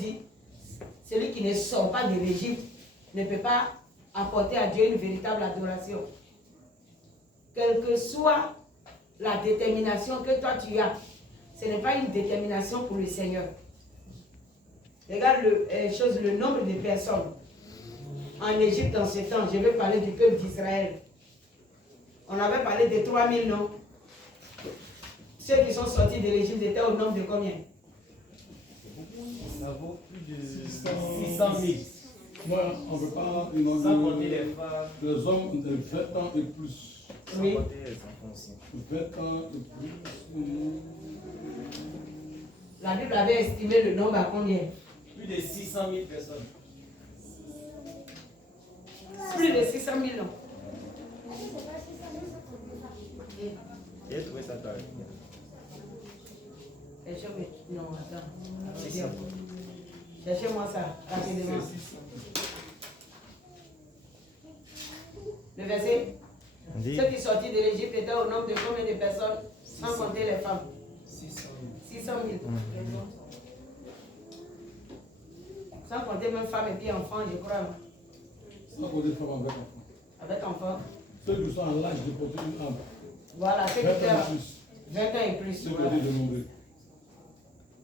dit, celui qui ne sort pas de l'Égypte ne peut pas apporter à Dieu une véritable adoration. Quelle que soit la détermination que toi tu as, ce n'est pas une détermination pour le Seigneur. Regarde le nombre de personnes en Égypte en ce temps. Je vais parler du peuple d'Israël. On avait parlé de 3000 noms. Ceux qui sont sortis de l'Égypte étaient au nombre de combien? Ça vaut plus de 600 000. Moi, on ne veut pas Sans compter les femmes. Les hommes de 20 ans et plus. Oui. Sans compter les enfants aussi. 20 ans et plus. La Bible avait estimé le nombre à combien? Plus de 600 000 personnes. Plus de 600 000 noms. J'ai trouvé ça pareil. Non, attends. Cherchez-moi ça, rapidement. Le verset. Ceux qui sortis de l'Égypte étaient au nombre de combien de personnes, sans compter les femmes? 600 000. Sans compter même femmes et puis enfants, je crois. Sans compter femmes avec enfants. Avec enfants. Ceux qui sont en l'âge de porter une âme. Voilà, ceux qui 20 étaient ans et plus. 20 ans et plus. C'est Voilà. le dénombré.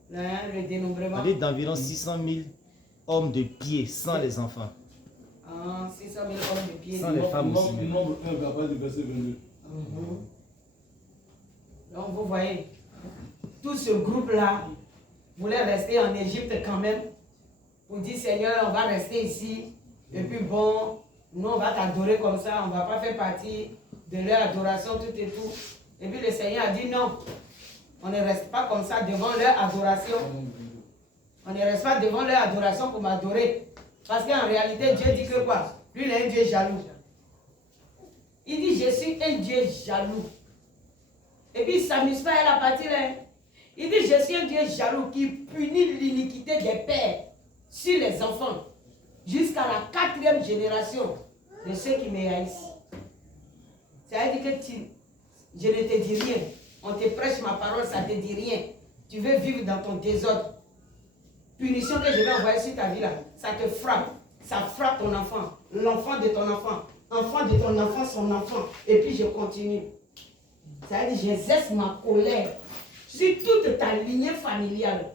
Le dénombrement. On dit d'environ 600 000 hommes de pied sans les enfants. Ah, 600 000 hommes de pied. Sans les femmes aussi. Nombre 1 va pas du verset 22. Donc vous voyez, tout ce groupe-là voulait rester en Égypte quand même. Pour dire Seigneur, on va rester ici. Et puis bon, nous on va t'adorer comme ça, on ne va pas faire partie de leur adoration, tout et tout. Et puis le Seigneur a dit non, on ne reste pas comme ça devant leur adoration. On ne reste pas devant leur adoration pour m'adorer. Parce qu'en réalité, Dieu dit que quoi? Lui, il est un Dieu jaloux. Il dit, je suis un Dieu jaloux. Et puis, il ne s'amuse pas à la partie là. Il dit, je suis un Dieu jaloux qui punit l'iniquité des pères sur les enfants jusqu'à la 4e génération de ceux qui me haïssent. Ça veut dire que je ne te dis rien. On te prêche ma parole, ça ne te dit rien. Tu veux vivre dans ton désordre. Punition que je vais envoyer sur ta vie là, ça te frappe. Ça frappe ton enfant, l'enfant de ton enfant, enfant de ton enfant, son enfant. Et puis je continue. Ça veut dire j'exerce ma colère sur toute ta lignée familiale.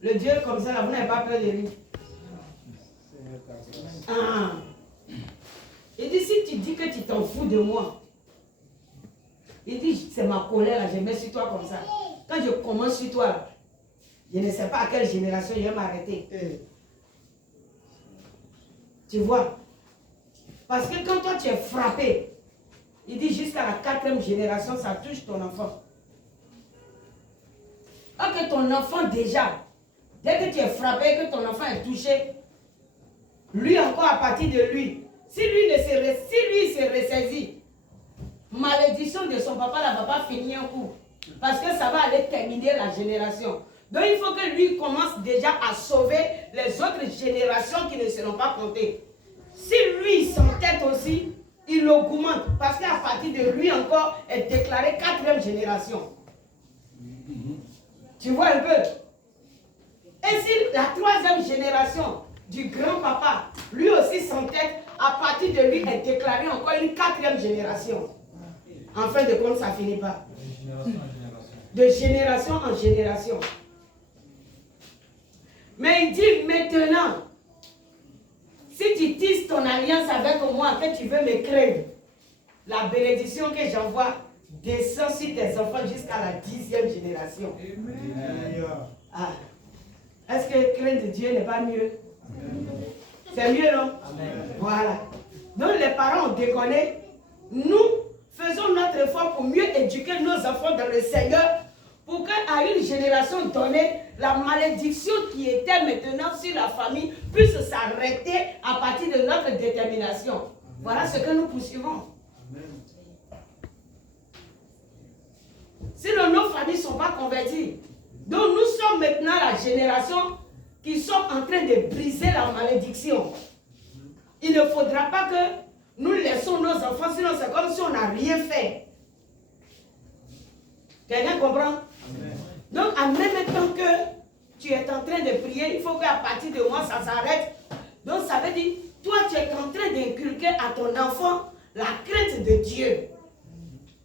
Le Dieu comme ça, là, vous n'avez pas peur de lui. Ah. Il dit, si tu dis que tu t'en fous de moi, il dit, c'est ma colère, là, je mets sur toi comme ça. Quand je commence sur toi, je ne sais pas à quelle génération je vais m'arrêter. Tu vois? Parce que quand toi tu es frappé, il dit jusqu'à la 4e génération, ça touche ton enfant. Alors que ton enfant déjà, dès que tu es frappé, que ton enfant est touché, lui encore à partir de lui, si lui se ressaisit, malédiction de son papa ne va pas finir un coup. Parce que ça va aller terminer la génération. Donc il faut que lui commence déjà à sauver les autres générations qui ne seront pas comptées. Si lui s'entête aussi, il augmente. Parce qu'à partir de lui encore est déclaré 4e génération. Tu vois un peu? Et si la 3e génération du grand-papa, lui aussi s'entête, à partir de lui est déclaré encore une 4e génération. En fin de compte, ça ne finit pas. De génération en génération. Mais il dit maintenant, si tu tisses ton alliance avec moi, que tu veux me craindre, la bénédiction que j'envoie descend sur tes enfants jusqu'à la 10e génération. Amen. Ah. Est-ce que craindre Dieu n'est pas mieux? C'est mieux, non? Amen. Voilà. Donc les parents ont déconné. Nous faisons notre effort pour mieux éduquer nos enfants dans le Seigneur, pour qu'à une génération donnée, la malédiction qui était maintenant sur la famille puisse s'arrêter à partir de notre détermination. Voilà ce que nous poursuivons. Sinon, nos familles ne sont pas converties. Donc, nous sommes maintenant la génération qui sont en train de briser la malédiction. Il ne faudra pas que nous laissons nos enfants, sinon c'est comme si on n'a rien fait. Quelqu'un comprend? Amen. Donc, en même temps que tu es en train de prier, il faut qu'à partir de moi, ça s'arrête. Donc ça veut dire, toi, tu es en train d'inculquer à ton enfant la crainte de Dieu.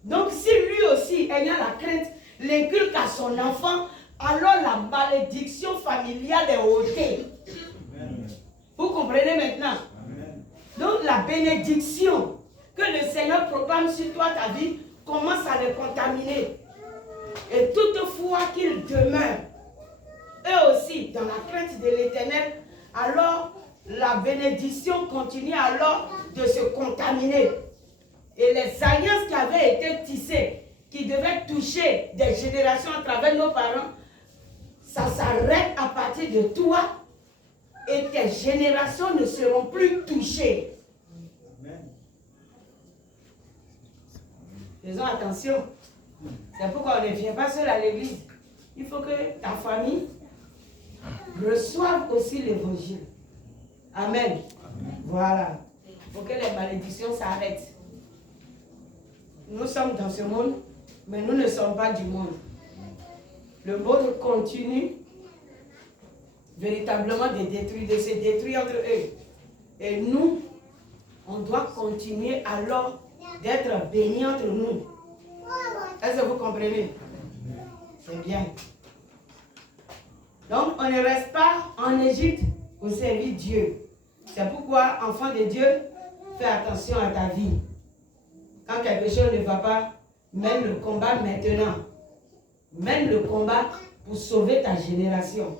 Donc si lui aussi, ayant la crainte, l'inculque à son enfant, alors la malédiction familiale est ôtée. Vous comprenez maintenant? Donc la bénédiction que le Seigneur proclame sur toi, ta vie, commence à le contaminer. Et toutefois qu'il demeure, eux aussi, dans la crainte de l'Éternel, alors la bénédiction continue alors de se contaminer. Et les alliances qui avaient été tissées, qui devaient toucher des générations à travers nos parents, ça s'arrête à partir de toi et tes générations ne seront plus touchées. Faisons attention. C'est pourquoi on ne vient pas seul à l'église. Il faut que ta famille reçoive aussi l'évangile. Amen. Voilà. Il faut que les malédictions s'arrêtent. Nous sommes dans ce monde, mais nous ne sommes pas du monde. Le monde continue véritablement de détruire, de se détruire entre eux. Et nous, on doit continuer alors d'être bénis entre nous. Est-ce que vous comprenez? C'est bien. Donc, on ne reste pas en Égypte pour servir Dieu. C'est pourquoi, enfant de Dieu, fais attention à ta vie. Quand quelque chose ne va pas, mène le combat maintenant. Mène le combat pour sauver ta génération.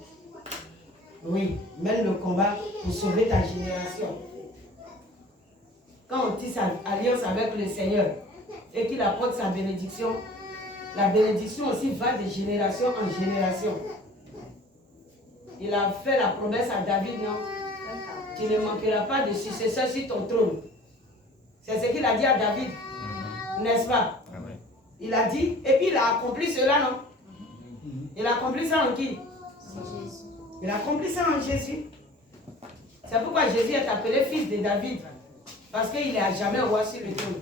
Oui, mène le combat pour sauver ta génération. Quand on tisse alliance avec le Seigneur et qu'il apporte sa bénédiction, la bénédiction aussi va de génération en génération. Il a fait la promesse à David, non? Tu ne manqueras pas de successeur sur ton trône. C'est ce qu'il a dit à David, n'est-ce pas? Il a dit, et puis il a accompli cela, non? Il a accompli ça en qui? Il a accompli ça en Jésus. C'est pourquoi Jésus est appelé fils de David. Parce qu'il n'est à jamais roi sur le trône.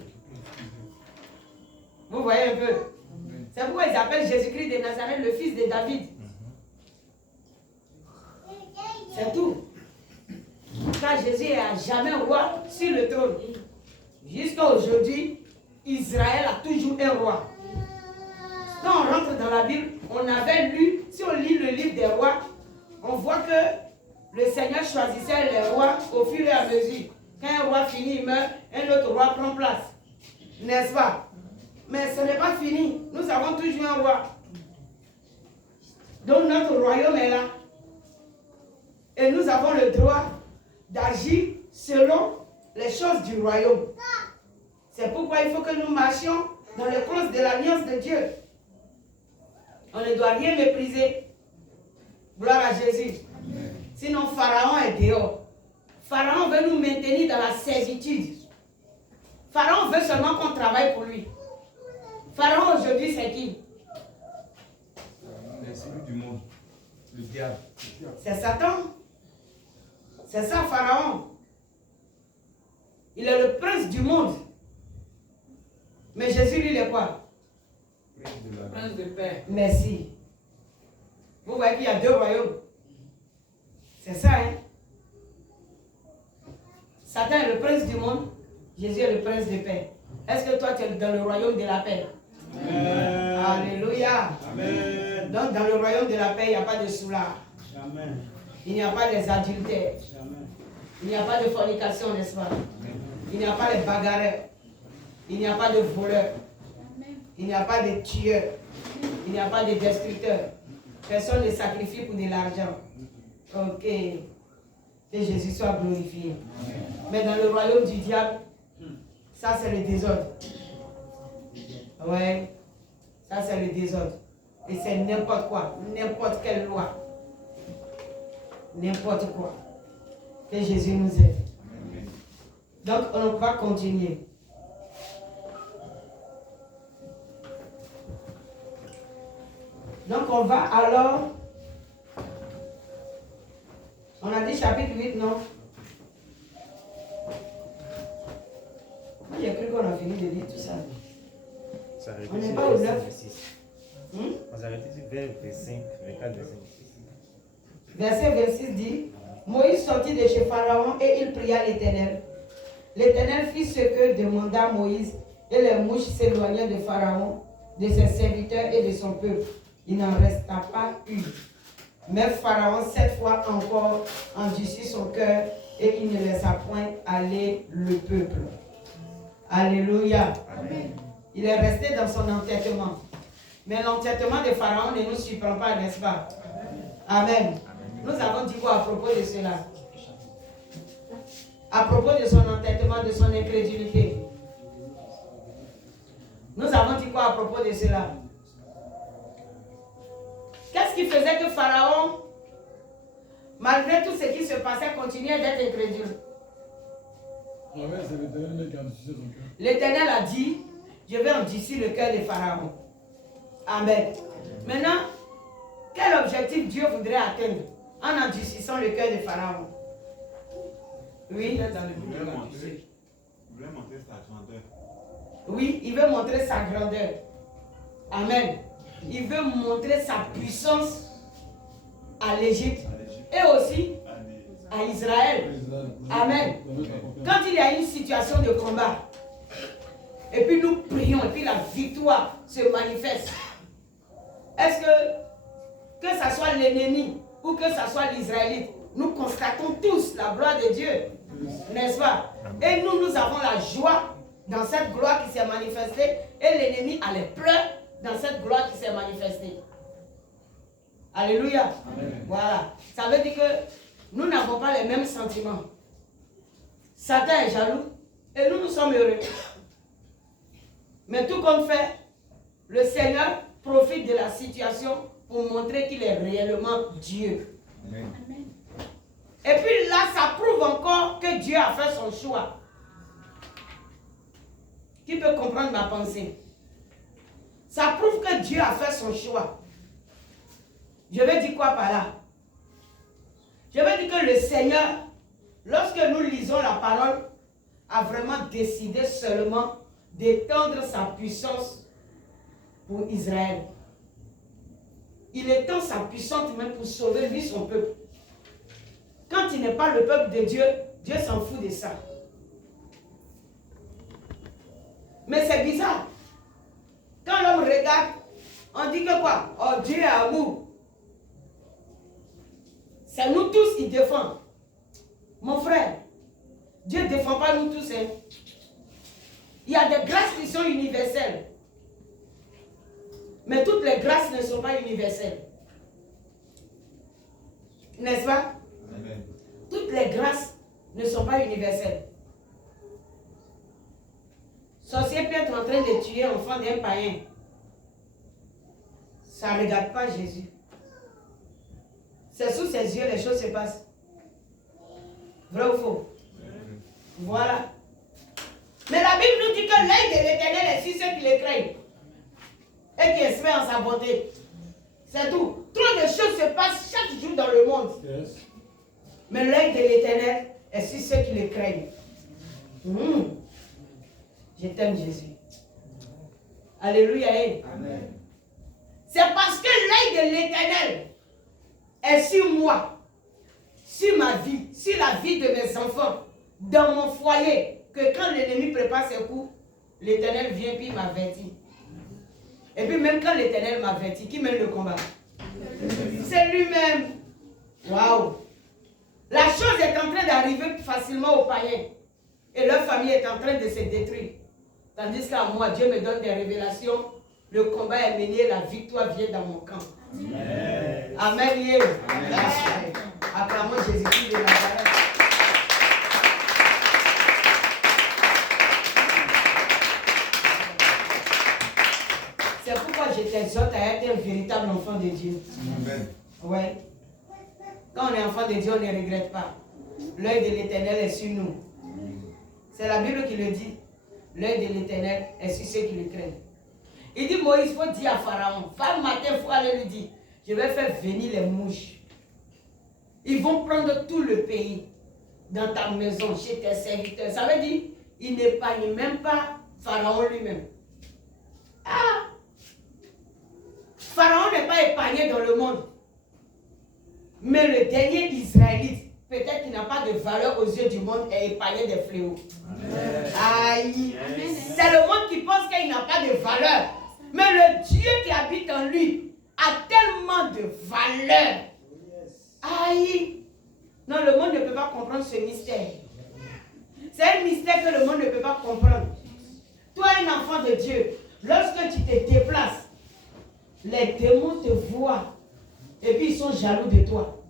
Vous voyez un peu? C'est pourquoi ils appellent Jésus-Christ de Nazareth le fils de David. C'est tout. Car Jésus est à jamais roi sur le trône. Jusqu'à aujourd'hui, Israël a toujours un roi. Quand on rentre dans la Bible, on avait lu, si on lit le livre des rois, on voit que le Seigneur choisissait les rois au fur et à mesure. Quand un roi finit, il meurt, un autre roi prend place. N'est-ce pas? Mais ce n'est pas fini. Nous avons toujours un roi. Donc notre royaume est là. Et nous avons le droit d'agir selon les choses du royaume. C'est pourquoi il faut que nous marchions dans les clauses de l'alliance de Dieu. On ne doit rien mépriser. Gloire à Jésus. Sinon, Pharaon est dehors. Pharaon veut nous maintenir dans la servitude. Pharaon veut seulement qu'on travaille pour lui. Pharaon aujourd'hui, c'est qui? C'est celui du monde. Le diable. C'est Satan. C'est ça, Pharaon. Il est le prince du monde. Mais Jésus, lui, il est quoi? Prince de paix. Merci. Vous voyez qu'il y a deux royaumes. C'est ça, hein? Satan est le prince du monde. Jésus est le prince de paix. Est-ce que toi, tu es dans le royaume de la paix? Amen. Alléluia. Amen. Donc, dans le royaume de la paix, il n'y a pas de soulard. Amen. Il n'y a pas les adultères. Amen. Il n'y a pas de fornication, n'est-ce pas? Il n'y a pas les bagarreurs. Il n'y a pas de voleurs. Il n'y a pas de tueurs. Il n'y a pas de destructeurs. Personne ne sacrifie pour de l'argent. Ok. Que Jésus soit glorifié. Mais dans le royaume du diable, ça c'est le désordre. Ouais. Ça c'est le désordre. Et c'est n'importe quoi. N'importe quelle loi. N'importe quoi. Que Jésus nous aide. Donc on va continuer. Donc on va alors, on a dit chapitre 8, non? Moi j'ai cru qu'on a fini de lire tout ça. On n'est pas au 9. On s'est arrêté vers verset 5, vers 4, verset 6. verset 26 dit, Moïse sortit de chez Pharaon et il pria l'Éternel. L'Éternel fit ce que demanda Moïse et les mouches s'éloignèrent de Pharaon, de ses serviteurs et de son peuple. Il n'en resta pas une. Mais Pharaon, 7 fois encore, endurcit son cœur et il ne laissa point aller le peuple. Alléluia. Amen. Il est resté dans son entêtement. Mais l'entêtement de Pharaon ne nous surprend pas, n'est-ce pas? Amen. Nous avons dit quoi à propos de cela? À propos de son entêtement, de son incrédulité. Nous avons dit quoi à propos de cela? Qu'est-ce qui faisait que Pharaon, malgré tout ce qui se passait, continuait d'être incrédule? L'Éternel a dit, je vais endurcir le cœur de Pharaon. Amen. Maintenant, quel objectif Dieu voudrait atteindre en endurcissant le cœur de Pharaon? Oui. Il voulait montrer sa grandeur. Oui, il veut montrer sa grandeur. Amen. Il veut montrer sa puissance à l'Égypte et aussi à Israël. Amen. Quand il y a une situation de combat, et puis nous prions, et puis la victoire se manifeste, est-ce que ce soit l'ennemi ou que ce soit l'Israélite, nous constatons tous la gloire de Dieu, n'est-ce pas? Et nous avons la joie dans cette gloire qui s'est manifestée, et l'ennemi a les pleurs dans cette gloire qui s'est manifestée. Alléluia. Amen. Voilà. Ça veut dire que nous n'avons pas les mêmes sentiments. Satan est jaloux et nous sommes heureux. Mais tout compte fait, le Seigneur profite de la situation pour montrer qu'il est réellement Dieu. Amen. Et puis là, ça prouve encore que Dieu a fait son choix. Qui peut comprendre ma pensée? Ça prouve que Dieu a fait son choix. Je vais dire quoi par là? Je vais dire que le Seigneur, lorsque nous lisons la parole, a vraiment décidé seulement d'étendre sa puissance pour Israël. Il étend sa puissance même pour sauver lui son peuple. Quand il n'est pas le peuple de Dieu, Dieu s'en fout de ça. Mais c'est bizarre. Quand l'homme regarde, on dit que quoi? Oh, Dieu est amour. C'est nous tous qui défend. Mon frère, Dieu ne défend pas nous tous. Hein. Il y a des grâces qui sont universelles. Mais toutes les grâces ne sont pas universelles. N'est-ce pas? Amen. Toutes les grâces ne sont pas universelles. Sorcier peut être en train de tuer l'enfant d'un païen. Ça ne regarde pas Jésus. C'est sous ses yeux les choses se passent. Vrai ou faux? Voilà. Mais la Bible nous dit que l'œil de l'Éternel est sur ceux qui le craignent et qui espèrent en sa bonté. C'est tout. Trop de choses se passent chaque jour dans le monde. Yes. Mais l'œil de l'Éternel est sur ceux qui le craignent. Je t'aime, Jésus. Alléluia. Amen. C'est parce que l'œil de l'Éternel est sur moi, sur ma vie, sur la vie de mes enfants, dans mon foyer, que quand l'ennemi prépare ses coups, l'Éternel vient puis m'avertit. Et puis même quand l'Éternel m'avertit, qui mène le combat? C'est lui-même. Waouh! La chose est en train d'arriver facilement aux païens. Et leur famille est en train de se détruire. Tandis qu'à moi, Dieu me donne des révélations. Le combat est mené, la victoire vient dans mon camp. Amen. Amen. Yeah. Amen. Acclamons Jésus-Christ de Nazareth. C'est pourquoi je t'exhorte à être un véritable enfant de Dieu. Amen. Ouais. Quand on est enfant de Dieu, on ne regrette pas. L'œil de l'Éternel est sur nous. C'est la Bible qui le dit. L'œil de l'Éternel est sur ceux qui le craignent. Il dit, Moïse, il faut dire à Pharaon, va le matin, il faut aller lui dire, je vais faire venir les mouches. Ils vont prendre tout le pays dans ta maison, chez tes serviteurs. Ça veut dire, il n'épargne même pas Pharaon lui-même. Ah! Pharaon n'est pas épargné dans le monde. Mais le dernier Israélite, peut-être qu'il n'a pas de valeur aux yeux du monde, est épargné des fléaux. Aïe. C'est le monde qui pense qu'il n'a pas de valeur. Mais le Dieu qui habite en lui a tellement de valeur. Aïe. Non, le monde ne peut pas comprendre ce mystère. C'est un mystère que le monde ne peut pas comprendre. Toi, un enfant de Dieu, lorsque tu te déplaces, les démons te voient et puis ils sont jaloux de toi.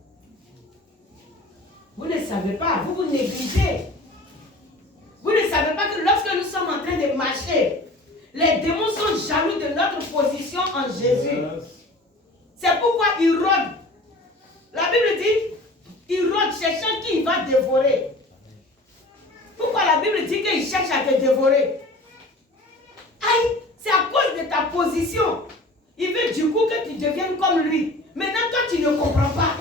Vous ne savez pas, vous négligez. Vous ne savez pas que lorsque nous sommes en train de marcher, les démons sont jaloux de notre position en Jésus. C'est pourquoi ils rôdent. La Bible dit, ils rôdent cherchant qui il va dévorer. Pourquoi la Bible dit qu'il cherche à te dévorer? Aïe, c'est à cause de ta position. Il veut du coup que tu deviennes comme lui. Maintenant, toi, tu ne comprends pas.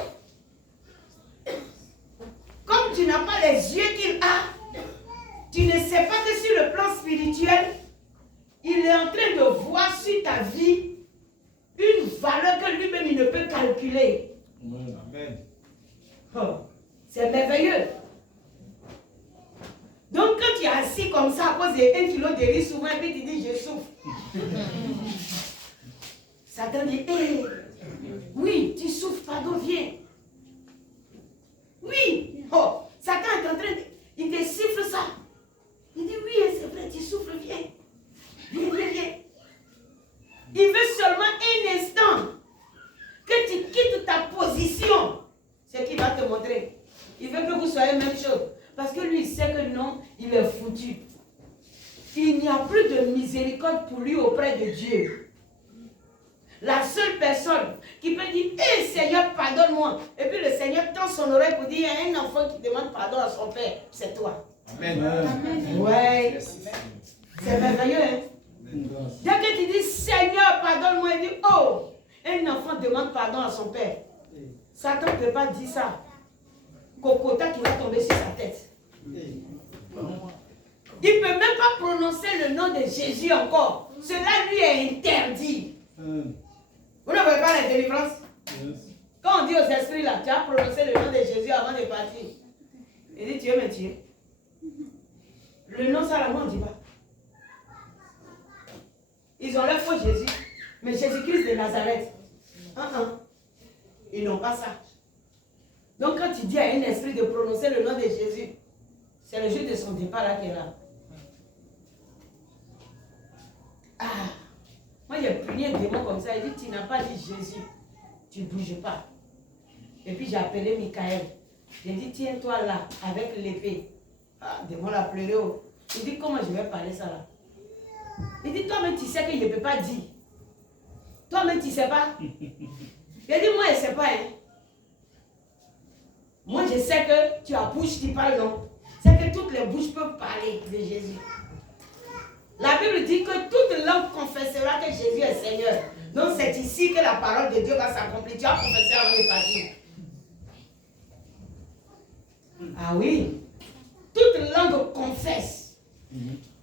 Comme tu n'as pas les yeux qu'il a, tu ne sais pas que sur le plan spirituel, il est en train de voir sur ta vie une valeur que lui-même il ne peut calculer. Amen. Oh, c'est merveilleux. Donc quand tu es assis comme ça à cause de 1 kilo de riz souvent, et puis tu dis je souffre. Satan dit, hey, oui, tu souffres, pardon, viens. Oui, oh, Satan est en train de... Il te siffle ça. Il dit, oui, c'est vrai, tu souffres, viens. Viens, viens, viens. Il veut seulement un instant que tu quittes ta position. C'est ce qu'il va te montrer. Il veut que vous soyez même chose. Parce que lui, il sait que non, il est foutu. Il n'y a plus de miséricorde pour lui auprès de Dieu. La seule personne qui peut dire, hé Seigneur, pardonne-moi. Et puis le Seigneur tend son oreille pour dire, il y a un enfant qui demande pardon à son père. C'est toi. Amen. Ouais. C'est merveilleux, hein? Dès que tu dis, Seigneur, pardonne-moi, il dit, oh, un enfant demande pardon à son père. Satan ne peut pas dire ça. Cocota qui va tomber sur sa tête. Il ne peut même pas prononcer le nom de Jésus encore. Cela lui est interdit. Vous ne voyez pas la délivrance? Quand on dit aux esprits là, tu as prononcé le nom de Jésus avant de partir. Il dit, tu veux me tuer. Le nom, ça, la main, on ne dit pas. Ils ont leur faux Jésus. Mais Jésus-Christ de Nazareth, ils n'ont pas ça. Donc quand tu dis à un esprit de prononcer le nom de Jésus, c'est le jour de son départ là qui est là. Ah, moi j'ai puni un démon comme ça, il dit, tu n'as pas dit Jésus, tu ne bouges pas. Et puis j'ai appelé Michael. J'ai dit, tiens-toi là, avec l'épée. Ah, le démon l'a pleuré. Oh. Il dit, comment je vais parler ça là? Il dit, toi-même tu sais qu'il ne peut pas dire. Toi-même tu ne sais pas. Il dit, moi je ne sais pas. Hein. Moi je sais que tu as bouche qui parle, non? C'est que toutes les bouches peuvent parler de Jésus. La Bible dit que toute langue confessera que Jésus est Seigneur. Donc c'est ici que la parole de Dieu va s'accomplir. Tu as confessé avant de partir. Ah oui. Toute langue confesse.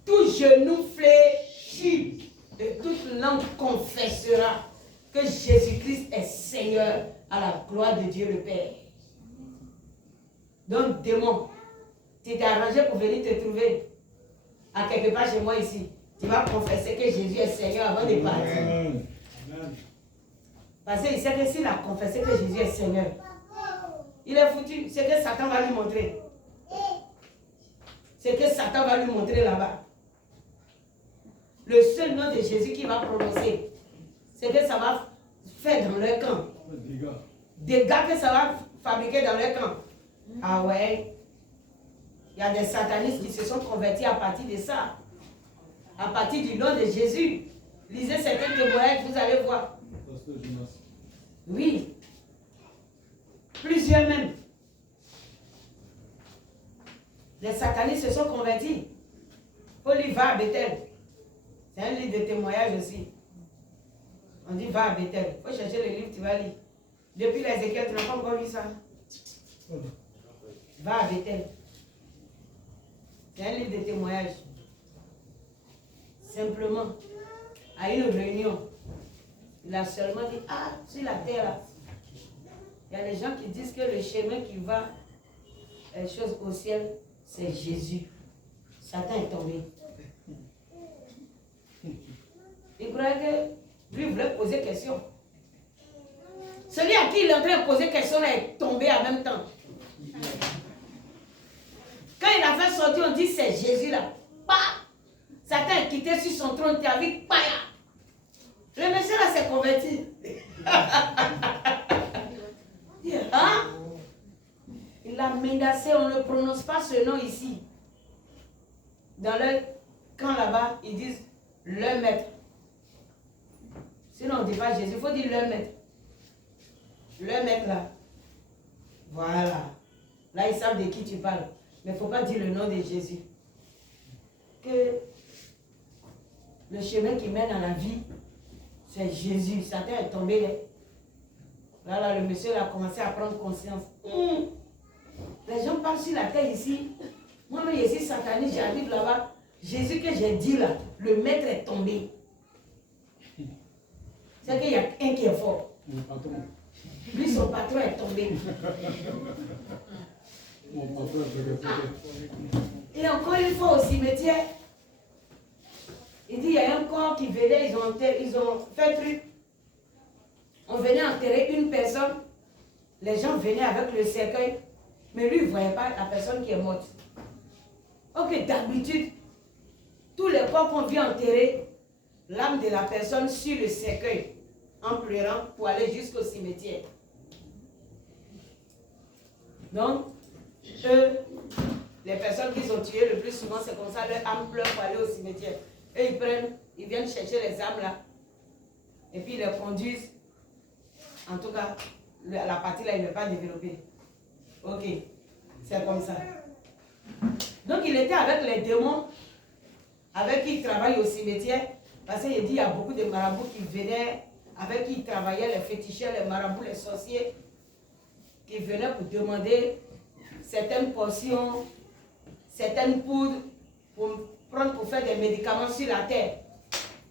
Tout genou fléchit. Et toute langue confessera que Jésus-Christ est Seigneur à la gloire de Dieu le Père. Donc démon, tu t'es arrangé pour venir te trouver à quelque part chez moi ici. Tu vas confesser que Jésus est Seigneur avant de partir. Parce qu'il sait que s'il a confessé que Jésus est Seigneur, il est foutu. C'est que Satan va lui montrer. C'est que Satan va lui montrer là-bas. Le seul nom de Jésus qu'il va prononcer, c'est que ça va faire dans leur camp. Des gars que ça va fabriquer dans leur camp. Ah ouais. Il y a des satanistes qui se sont convertis à partir de ça. À partir du nom de Jésus. Lisez certains témoignages, vous allez voir. Oui. Plusieurs même. Les satanistes se sont convertis. Paul dit, va à Bethel. C'est un livre de témoignages aussi. On dit, va à Bethel. Il faut chercher le livre, tu vas lire. Depuis l'Ézéchiel, tu n'as pas encore lu ça. Va à Bethel. C'est un livre de témoignages. Simplement, à une réunion, il a seulement dit, ah, sur la terre là, Il y a des gens qui disent que le chemin qui va au ciel, c'est Jésus. Satan est tombé. Il croyait que lui voulait poser question. Celui à qui il est en train de poser question est tombé en même temps. Quand il a fait sortir, on dit c'est Jésus là. Satan est quitté sur son trône, tu as vu, le monsieur là s'est converti. Hein? Il a menacé, on ne prononce pas ce nom ici. Dans le camp là-bas, ils disent le maître. Sinon on ne dit pas Jésus, il faut dire le maître. Le maître là. Voilà. Là, ils savent de qui tu parles. Mais il ne faut pas dire le nom de Jésus. Que le chemin qui mène à la vie, c'est Jésus. Satan est tombé. Là, le monsieur a commencé à prendre conscience. Les gens parlent sur la terre ici. Moi-même, ici, sataniste, j'arrive là-bas. Jésus que j'ai dit là, le maître est tombé. C'est qu'il y a un qui est fort. Lui, son patron est tombé. Et encore une fois au cimetière, il dit il y a un corps qui venait, ils ont fait truc. On venait enterrer une personne, les gens venaient avec le cercueil, mais lui, il ne voyait pas la personne qui est morte. Ok, d'habitude, tous les corps qu'on vient enterrer, l'âme de la personne sur le cercueil, en pleurant pour aller jusqu'au cimetière. Donc, eux, les personnes qu'ils ont tuées le plus souvent, c'est comme ça, leur âme pleure pour aller au cimetière. Eux, ils viennent chercher les âmes là, et puis ils les conduisent. En tout cas, la partie là, il n'est pas développée. Ok, c'est comme ça. Donc, il était avec les démons, avec qui il travaille au cimetière, parce qu'il dit il y a beaucoup de marabouts qui venaient, avec qui il travaillait, les féticheurs, les marabouts, les sorciers, qui venaient pour demander certaines portions, certaines poudres pour prendre pour faire des médicaments sur la terre.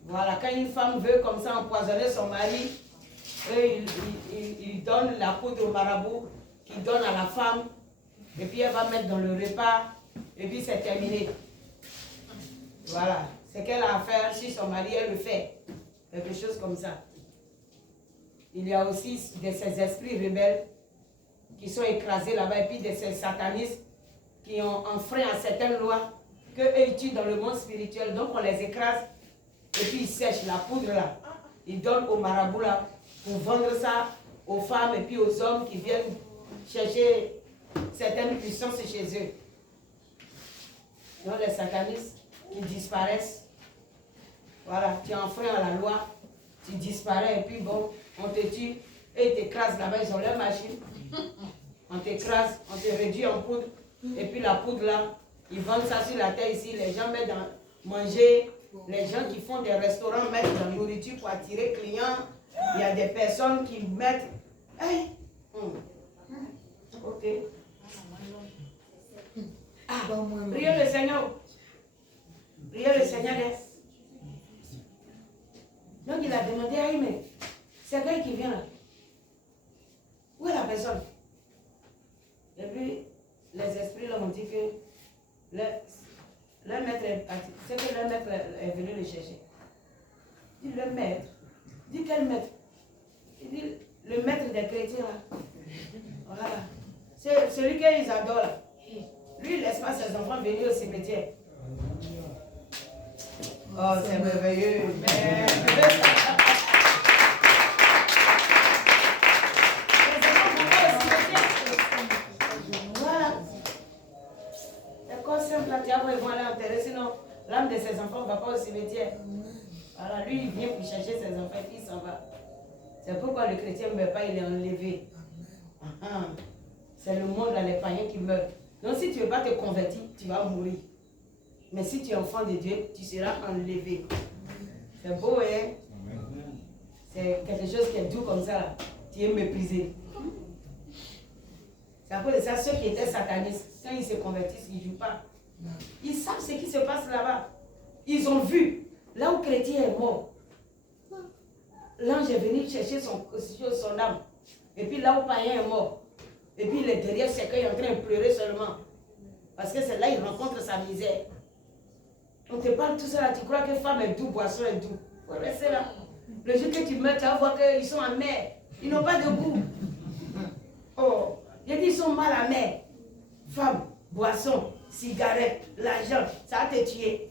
Voilà, quand une femme veut comme ça empoisonner son mari, il donne la poudre au marabout, qu'il donne à la femme, et puis elle va mettre dans le repas, et puis c'est terminé. Voilà, c'est qu'elle a à faire, si son mari, elle le fait. Quelque chose comme ça. Il y a aussi de ces esprits rebelles qui sont écrasés là-bas, et puis de ces satanistes qui ont enfreint à certaines lois qu'eux utilisent dans le monde spirituel. Donc on les écrase, et puis ils sèchent la poudre là. Ils donnent aux marabouts là, pour vendre ça aux femmes et puis aux hommes qui viennent chercher certaines puissances chez eux. Donc les satanistes qui disparaissent. Voilà, tu enfreins à la loi, tu disparais et puis bon, on te tue et ils t'écrasent là-bas, ils ont leur machine. On t'écrase, on te réduit en poudre et puis la poudre là, ils vendent ça sur la terre ici, les gens mettent dans manger, les gens qui font des restaurants mettent de la nourriture pour attirer clients, il y a des personnes qui mettent... Hey. Ok. Priez le Seigneur. Priez le Seigneur. Donc il a demandé à Aïmé, c'est quelqu'un qui vient là. Où est la personne? Et puis les esprits leur ont dit que le maître est parti. C'est que le maître est venu le chercher. Il dit le maître. Il dit quel maître? Il dit le maître des chrétiens là. Voilà. C'est celui qu'ils adorent là. Lui, il laisse pas ses enfants venir au cimetière. Oh, c'est merveilleux. Voilà. Les corps simples là, tu vois, ils vont aller enterrer, sinon l'âme de ses enfants ne va pas au cimetière. Voilà, lui, il vient pour chercher ses enfants, puis il s'en va. C'est pourquoi le chrétien ne meurt pas, il est enlevé. C'est le monde là, les païens qui meurent. Donc si tu ne veux pas te convertir, tu vas mourir. Mais si tu es enfant de Dieu, tu seras enlevé. C'est beau, hein? C'est quelque chose qui est doux comme ça, là. Tu es méprisé. C'est à cause de ça, ceux qui étaient satanistes, quand ils se convertissent, ils ne jouent pas. Ils savent ce qui se passe là-bas. Ils ont vu, là où chrétien est mort, l'ange est venu chercher son âme. Et puis là où païen est mort. Et puis il est derrière ses cœurs, il est en train de pleurer seulement. Parce que c'est là qu'il rencontre sa misère. On te parle tout ça là, tu crois que femme est doux, boisson est doux. Il faut rester là. Le jour que tu meurs, tu vas voir qu'ils sont amers. Ils n'ont pas de goût. Oh, il dit ils sont mal amers. Femme, boisson, cigarette, l'argent, ça va te tuer.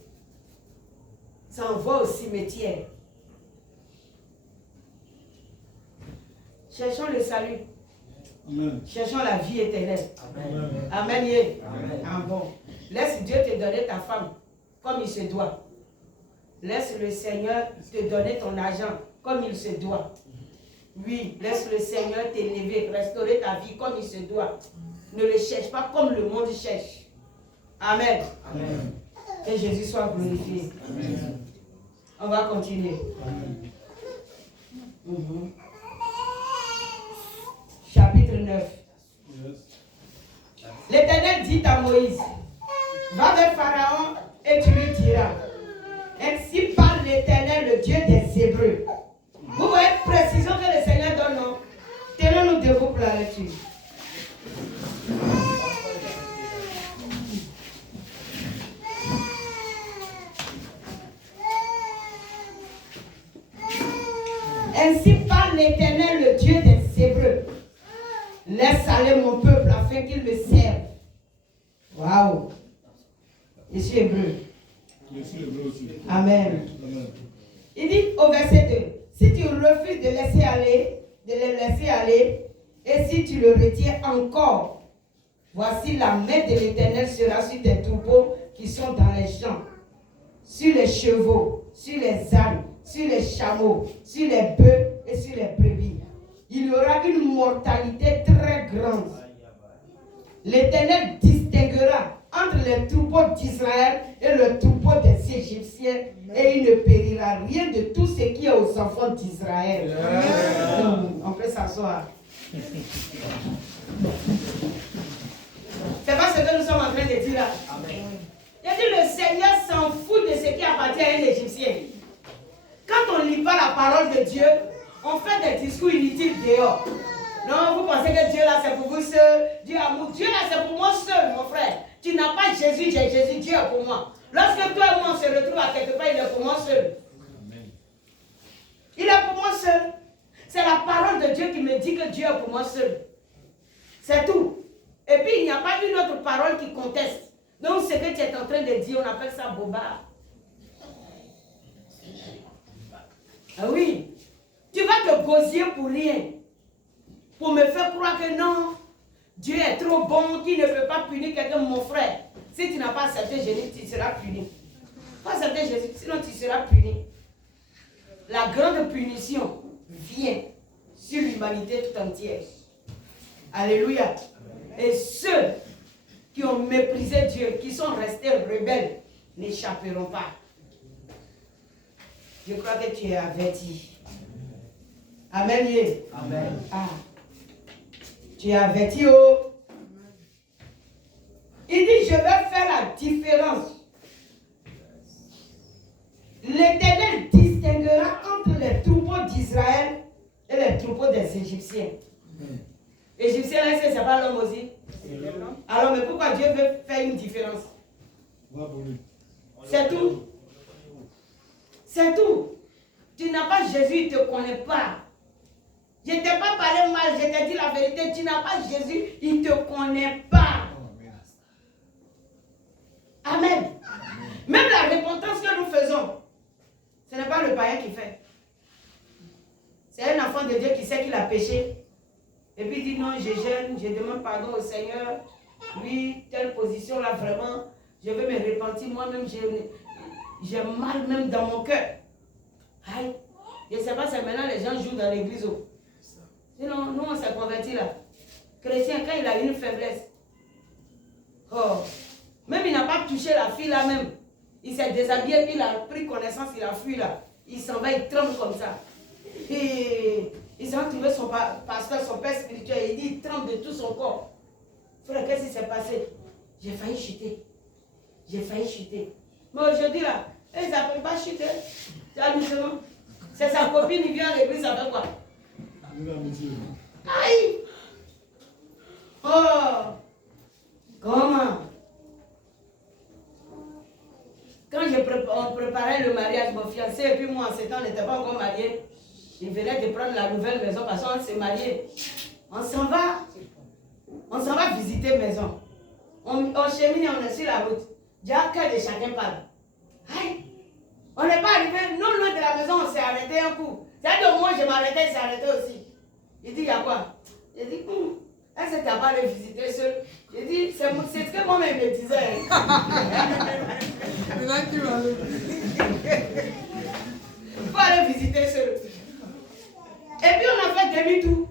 Ça envoie au cimetière. Cherchons le salut. Amen. Cherchons la vie éternelle. Amen. Amen. Yeah. Amen. Ah bon. Laisse Dieu te donner ta femme comme il se doit. Laisse le Seigneur te donner ton argent comme il se doit. Oui, laisse le Seigneur t'élever, restaurer ta vie comme il se doit. Ne le cherche pas comme le monde cherche. Amen. Amen. Que Jésus soit glorifié. Amen. On va continuer. Amen. Mhm. Chapitre 9. Yes. L'Éternel dit à Moïse, va vers Pharaon et tu lui diras, ainsi parle l'Éternel, le Dieu des Hébreux. Vous voyez précision que le Seigneur donne, non? Tenons-nous debout pour la lecture. Ainsi parle l'Éternel, le Dieu des Hébreux. Laisse aller mon peuple afin qu'il me serve. Waouh! Je suis hébreu. Je suis hébreu aussi. Amen. Amen. Il dit au verset 2, si tu refuses de laisser aller, de le laisser aller, et si tu le retires encore, voici la main de l'Éternel sera sur tes troupeaux qui sont dans les champs, sur les chevaux, sur les ânes, sur les chameaux, sur les bœufs et sur les brebis. Il y aura une mortalité très grande. L'Éternel distinguera entre les troupeaux d'Israël et le troupeau des Égyptiens, et il ne périra rien de tout ce qui est aux enfants d'Israël. On peut s'asseoir. C'est pas ce que nous sommes en train de dire là. Il a dit le Seigneur s'en fout de ce qui appartient à un Égyptien. Quand on ne lit pas la parole de Dieu, on fait des discours inutiles dehors. Non, vous pensez que Dieu là c'est pour vous seul. Dieu amour. Dieu là c'est pour moi seul, mon frère. Tu n'as pas Jésus, j'ai Jésus, Dieu est pour moi. Lorsque toi et moi on se retrouve à quelque part, il est pour moi seul. Il est pour moi seul. C'est la parole de Dieu qui me dit que Dieu est pour moi seul. C'est tout. Et puis il n'y a pas une autre parole qui conteste. Donc ce que tu es en train de dire, on appelle ça bobard. Ah oui. Tu vas te gosier pour rien. Pour me faire croire que non, Dieu est trop bon, qu'il ne peut pas punir quelqu'un, mon frère. Si tu n'as pas accepté Jésus, tu seras puni. Pas accepter Jésus, sinon tu seras puni. La grande punition vient sur l'humanité tout entière. Alléluia. Et ceux qui ont méprisé Dieu, qui sont restés rebelles, n'échapperont pas. Je crois que tu es averti. Amen. Amen. Ah. Tu es averti, oh. Il dit, je vais faire la différence. L'Éternel distinguera entre les troupeaux d'Israël et les troupeaux des Égyptiens. Égyptiens, là, c'est pas l'homme aussi. Alors, mais pourquoi Dieu veut faire une différence? C'est tout. C'est tout. Tu n'as pas Jésus, il ne te connaît pas. Je ne t'ai pas parlé mal, je t'ai dit la vérité. Tu n'as pas Jésus, il ne te connaît pas. Amen. Même la repentance que nous faisons, ce n'est pas le païen qui fait. C'est un enfant de Dieu qui sait qu'il a péché. Et puis il dit non, je gêne, je demande pardon au Seigneur. Oui, telle position là, vraiment, je vais me repentir. Moi-même, j'ai mal même dans mon cœur. Aïe. Je ne sais pas si maintenant les gens jouent dans l'église. Sinon, nous on s'est convertis là. Chrétien, quand il a une faiblesse, oh, même il n'a pas touché la fille là même. Il s'est déshabillé, puis il a pris connaissance, il a fui là. Il s'en va, il tremble comme ça. Et il s'est retrouvé son pasteur, son père spirituel. Il dit, il tremble de tout son corps. Frère, qu'est-ce qui s'est passé? J'ai failli chuter. J'ai failli chuter. Mais aujourd'hui là, ils n'appellent pas chuter. C'est amusement. C'est sa copine, il vient à l'église, ça fait quoi? Aïe! Oh! Comment? Quand on préparait le mariage, mon fiancé et puis moi, en ce temps, on n'était pas encore mariés. Il venait de prendre la nouvelle maison parce qu'on s'est mariés. On s'en va visiter maison. On chemine, on est sur la route. Déjà, cœur de chacun parle. Aïe! On n'est pas arrivé, non loin de la maison, on s'est arrêté un coup. C'est-à-dire, moi, je m'arrêtais, il s'est arrêté aussi. Il dit, il y a quoi? Il dit, est-ce que tu n'as pas allé visiter seul? J'ai dit, c'est ce que moi-même me disais. Il faut aller visiter seul. Et puis on a fait demi-tour.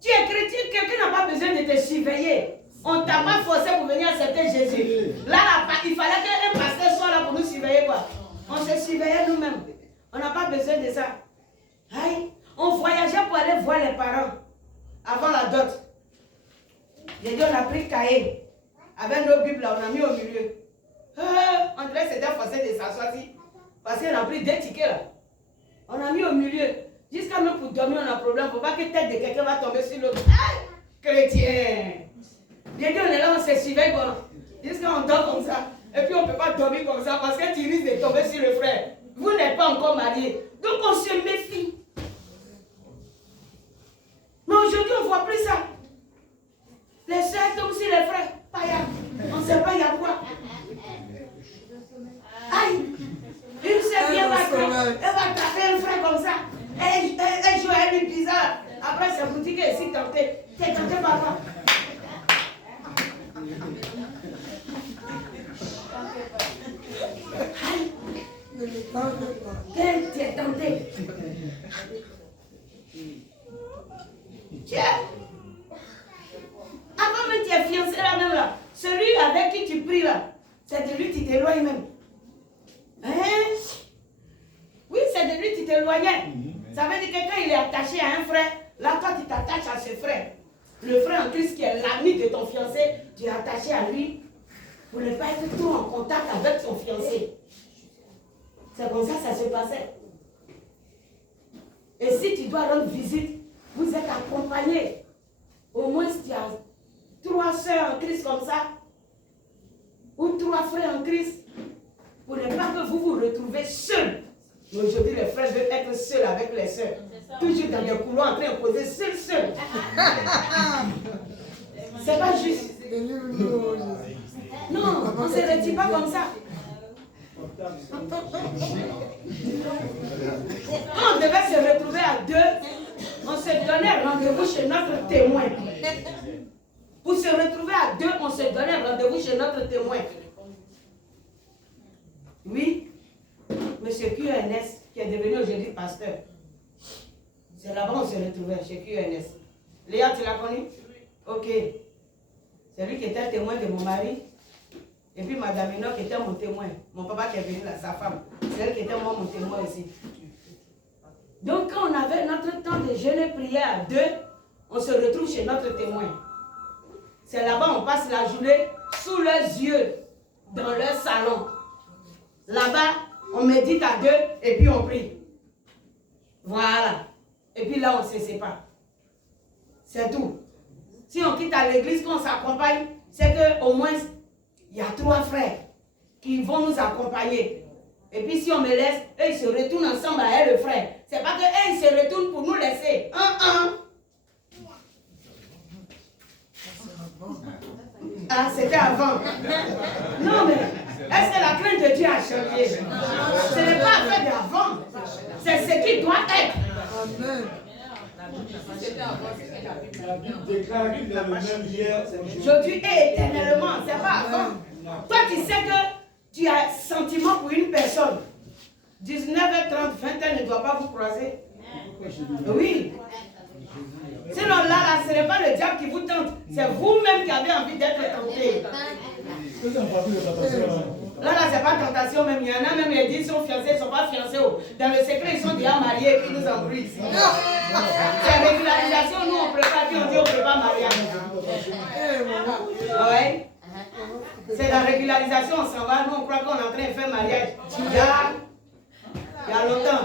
Tu es chrétien, quelqu'un n'a pas besoin de te surveiller. On ne t'a pas forcé pour venir accepter Jésus. Là, il fallait qu'un pasteur soit là pour nous surveiller quoi. On se surveillait nous-mêmes. On n'a pas besoin de ça. Aïe. On voyageait pour aller voir les parents avant la dot. J'ai dit, on a pris cahier. Avec nos Bibles, là, on a mis au milieu. On dirait que c'était forcé de s'asseoir ici. Parce qu'on a pris 2 tickets là. On a mis au milieu. Jusqu'à même pour dormir, on a un problème. Il ne faut pas que tête de quelqu'un va tomber sur l'autre. Aïe! Chrétien! J'ai dit, on est là, on se surveille quoi. Jusqu'à on dort comme ça. Et puis on ne peut pas dormir comme ça parce que tu risques de tomber sur le frère. Vous n'êtes pas encore mariés. Donc on se méfie. Mais aujourd'hui, on ne voit plus ça. Les soeurs tombent sur les frères. On ne sait pas, il y a quoi. Aïe! Une soeur vient, elle va taper un frère comme ça. Elle joue à elle bizarre. Après, c'est pour dire que si tenté, t'es tenté par quoi? Tu es tenté. Tiens. Avant même tu es fiancé là même là. Celui avec qui tu pries là, c'est de lui que tu t'éloignes même. Hein? Oui, c'est de lui que tu t'éloignais. Ça veut dire que quand il est attaché à un frère, là toi tu t'attaches à ce frère. Le frère en Christ qui est l'ami de ton fiancé, tu es attaché à lui pour ne pas être trop en contact avec son fiancé. C'est comme ça que ça se passait. Et si tu dois rendre visite, vous êtes accompagnés. Au moins si tu as 3 soeurs en Christ comme ça, ou 3 frères en Christ, pour ne pas que vous vous retrouvez seuls. Mais aujourd'hui, les frères veulent être seuls avec les soeurs. Toujours dans les couloirs en train de poser seul. C'est pas juste. Non, on ne se retire pas comme ça. Quand on devait se retrouver à 2, on se donnait rendez-vous chez notre témoin. Pour se retrouver à 2, on se donnait rendez-vous chez notre témoin. Oui, M. QNS, qui est devenu aujourd'hui pasteur. C'est là-bas qu'on se retrouvait, chez QNS. Léa, tu l'as connu? Ok. C'est lui qui était témoin de mon mari. Et puis Madame Enoch était mon témoin. Mon papa qui est venu là, sa femme. C'est elle qui était moi mon témoin aussi. Donc quand on avait notre temps de jeûne et prière à 2, on se retrouve chez notre témoin. C'est là-bas on passe la journée sous leurs yeux, dans leur salon. Là-bas, on médite à 2 et puis on prie. Voilà. Et puis là, on se sépare. C'est tout. Si on quitte à l'église, qu'on s'accompagne, c'est qu'au moins, il y a 3 frères qui vont nous accompagner. Et puis si on me laisse, eux, ils se retournent ensemble à elle, le frère. C'est pas qu'eux, ils se retournent pour nous laisser. Ah, c'était avant. Non, mais est-ce que la crainte de Dieu a changé? Ce n'est pas fait d'avant. C'est ce qui doit être. Amen. La Bible déclare qu'il est le même hier, aujourd'hui et éternellement. C'est pas avant. Toi, tu sais que tu as sentiment pour une personne. 19h30, 20h ne doit pas vous croiser. Oui. Sinon, là, ce n'est pas le diable qui vous tente. C'est vous-même qui avez envie d'être tenté. Là, c'est pas tentation même. Il y en a même, ils disent qu'ils sont fiancés, ils ne sont pas fiancés. Dans le secret, ils sont déjà mariés et puis ils nous embrouillent ici. C'est régularisation. Nous, on prépare, puis on dit on prépare mariage. Oui. C'est la régularisation, on s'en va. Nous, on croit qu'on est en train de faire mariage. Il y a longtemps.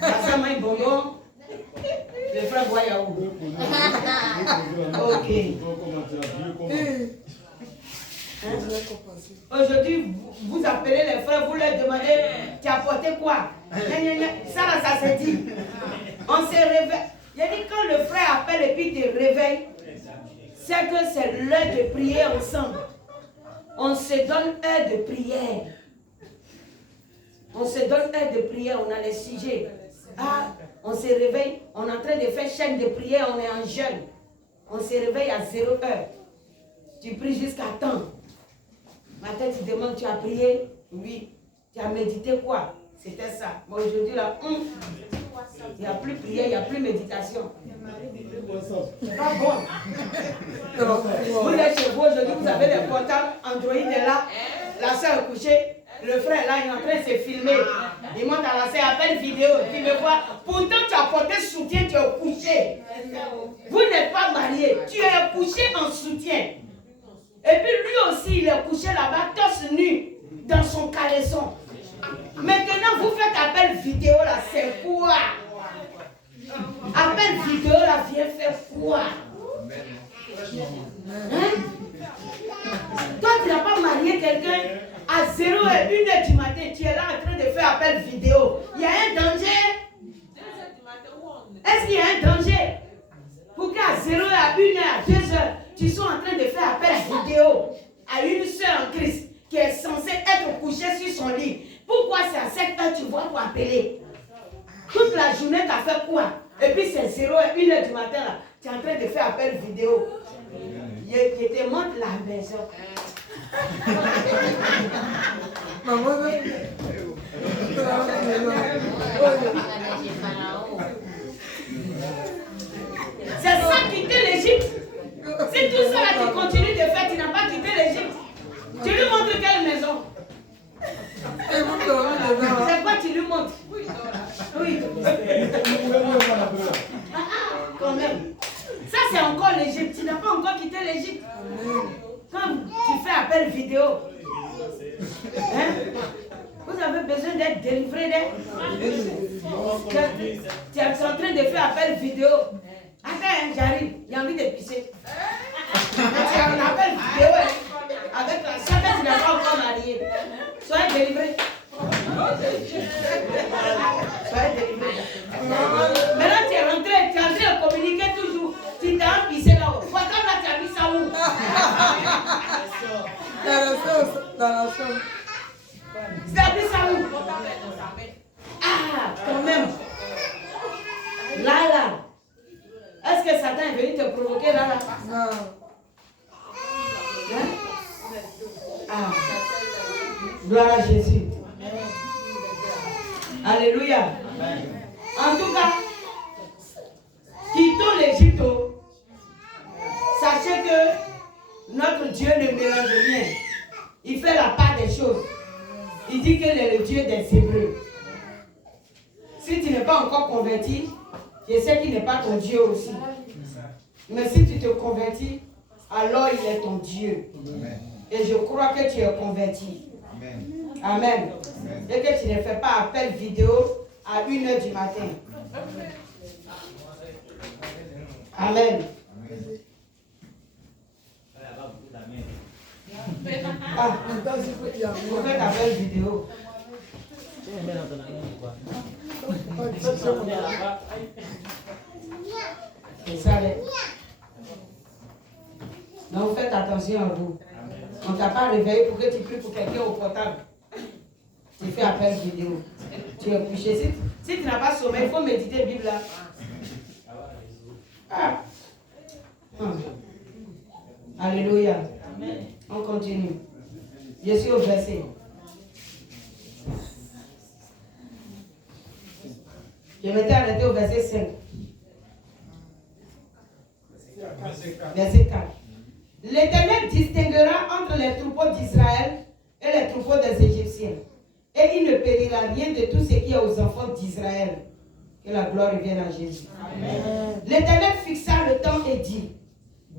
La femme a un bonbon. Le frère Boyaou. Ok. Hein? Aujourd'hui, vous appelez les frères, vous leur demandez, tu as apporté quoi? Ça là, ça se dit. On se réveille. Il a dit quand le frère appelle et puis te réveille, c'est que c'est l'heure de prier ensemble. On se donne heure de prière. On se donne heure de prière, on a les sujets. Ah, on se réveille, on est en train de faire chaîne de prière, on est en jeûne. On se réveille à 0 heure. Tu pries jusqu'à temps. Matin, tu demandes, tu as prié? Oui. Tu as médité quoi? C'était ça. Mais aujourd'hui, là, il n'y a plus prière, il n'y a plus méditation. C'est pas bon. Vous êtes chez vous aujourd'hui, vous avez les portables, Android est là, la soeur est couchée, le frère là, il est en train de se filmer. Il monte à la soeur, appelle vidéo, tu me vois. Pourtant, tu as porté soutien, tu es couché. Vous n'êtes pas mariés, tu es couché en soutien. Et puis lui aussi, il est couché là-bas, torse nu, dans son caleçon. Maintenant, vous faites appel vidéo là, c'est quoi? Appel vidéo là, viens faire quoi? Hein? Toi, tu n'as pas marié quelqu'un à 0 et 1 heure du matin, tu es là en train de faire appel vidéo. Il y a un danger? Est-ce qu'il y a un danger? Pour qu'à 0 heure, à 1 heure, à 2 heures, tu sois en train de faire appel vidéo à une soeur en Christ qui est censée être couchée sur son lit. Pourquoi c'est à 7 heures tu vois pour appeler? Toute la journée, tu as fait quoi? Et puis c'est 0 heure, 1 heure du matin, là, tu es en train de faire appel vidéo. Je te montre la maison. Maman, c'est ça quitter l'Égypte. Si tout ça là, tu continues de faire, tu n'as pas quitté l'Égypte. Tu lui montres quelle maison? C'est quoi tu lui montres? Oui. Quand même. Ça c'est encore l'Égypte. Tu n'as pas encore quitté l'Égypte. Quand tu fais appel vidéo, hein? Vous avez besoin d'être délivré tu es en train de faire appel vidéo. Attends, j'arrive, j'ai envie de pisser. Tu as un appel vidéo avec la soeur que tu n'as pas encore mariée. Soyez délivrés. Soyez délivrés. Maintenant tu es rentré à communiquer toujours. Tu t'as pissé là-haut. Pourquoi là tu as mis ça où? Dans la chambre. Tu as mis ça où? Ah, quand même. Là. Est-ce que Satan est venu te provoquer là? Non. Hein? Ah. Gloire à Jésus. Alléluia. En tout cas, quittons l'Égypte. Sachez que notre Dieu ne mélange rien. Il fait la part des choses. Il dit qu'il est le Dieu des Hébreux. Si tu n'es pas encore converti, je sais qu'il n'est pas ton Dieu aussi. Mais si tu te convertis, alors il est ton Dieu. Amen. Et je crois que tu es converti. Amen. Amen. Et que tu ne fais pas appel vidéo à 1 heure du matin. Amen. Ah, vous faites appel vidéo. Donc faites attention à vous. On ne t'a pas réveillé pour que tu pries pour quelqu'un au portable. Tu fais appel vidéo. Tu es couché. Si tu n'as pas sommeil, il faut méditer Bible là. Ah. Alléluia. On continue. Je suis au verset. Je m'étais arrêté au verset 5. Verset 4. L'Éternel distinguera entre les troupeaux d'Israël et les troupeaux des Égyptiens. Et il ne périra rien de tout ce qui est aux enfants d'Israël. Que la gloire revienne à Jésus. L'Éternel fixa le temps et dit,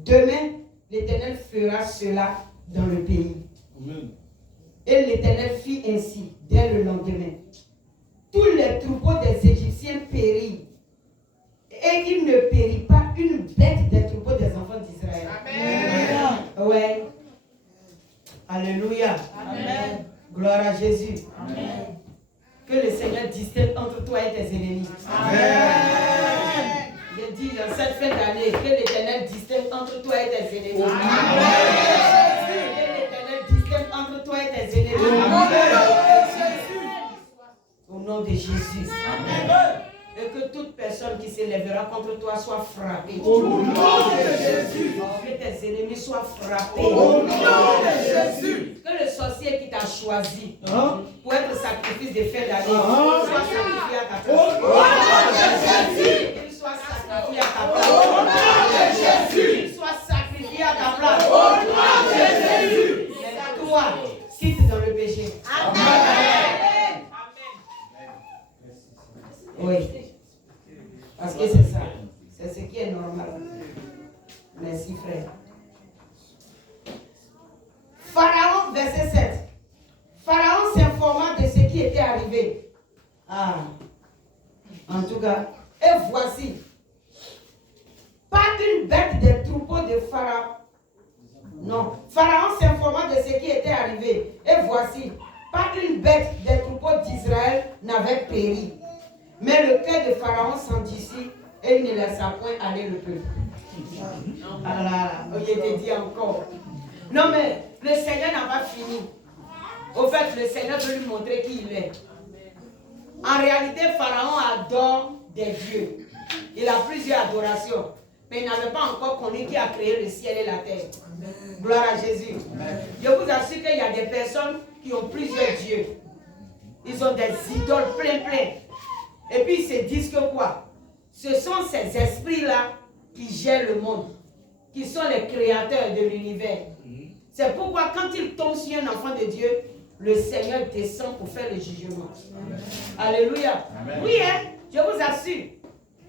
demain, l'Éternel fera cela dans le pays. Amen. Et l'Éternel fit ainsi dès le lendemain. Tous les troupeaux des Égyptiens périrent et qu'il ne périt pas une bête des troupeaux des enfants d'Israël. Amen. Ouais. Alléluia. Amen. Gloire à Jésus. Amen. Que le Seigneur distingue entre toi et tes ennemis. Amen. Je dis dans cette fin d'année, que l'Éternel distingue entre toi et tes ennemis. Amen. Que l'Éternel distingue entre toi et tes ennemis. Amen. Au nom de Jésus. Amen. Et que toute personne qui s'élèvera contre toi soit frappée. Au nom de Jésus. Que tes ennemis soient frappés. Au nom de Jésus. Que le sorcier qui t'a choisi pour être sacrifice de fin d'année soit sacrifié à ta place. Au nom de Jésus. Qu'il soit sacrifié à ta place. Au nom de Jésus. Qu'il soit sacrifié à ta place. Au nom de Jésus. Mais toi, quitte dans le péché. Amen. Oui. Parce que c'est ça. C'est ce qui est normal. Merci, frère. Pharaon, verset 7. Pharaon s'informa de ce qui était arrivé. Ah. En tout cas. Et voici. Pas une bête des troupeaux de Pharaon. Non. Pharaon s'informa de ce qui était arrivé. Et voici. Pas une bête des troupeaux d'Israël n'avait péri. Mais le cœur de Pharaon s'endurcit et il ne laissa point aller le peuple. Ah là, il était dit encore. Non mais le Seigneur n'a pas fini. Au fait, le Seigneur veut lui montrer qui il est. En réalité, Pharaon adore des dieux. Il a plusieurs adorations. Mais il n'avait pas encore connu qui a créé le ciel et la terre. Gloire à Jésus. Je vous assure qu'il y a des personnes qui ont plusieurs dieux. Ils ont des idoles plein. Et puis ils se disent que quoi? Ce sont ces esprits-là qui gèrent le monde, qui sont les créateurs de l'univers. C'est pourquoi quand ils tombent sur un enfant de Dieu, le Seigneur descend pour faire le jugement. Amen. Alléluia. Amen. Oui, hein, je vous assure,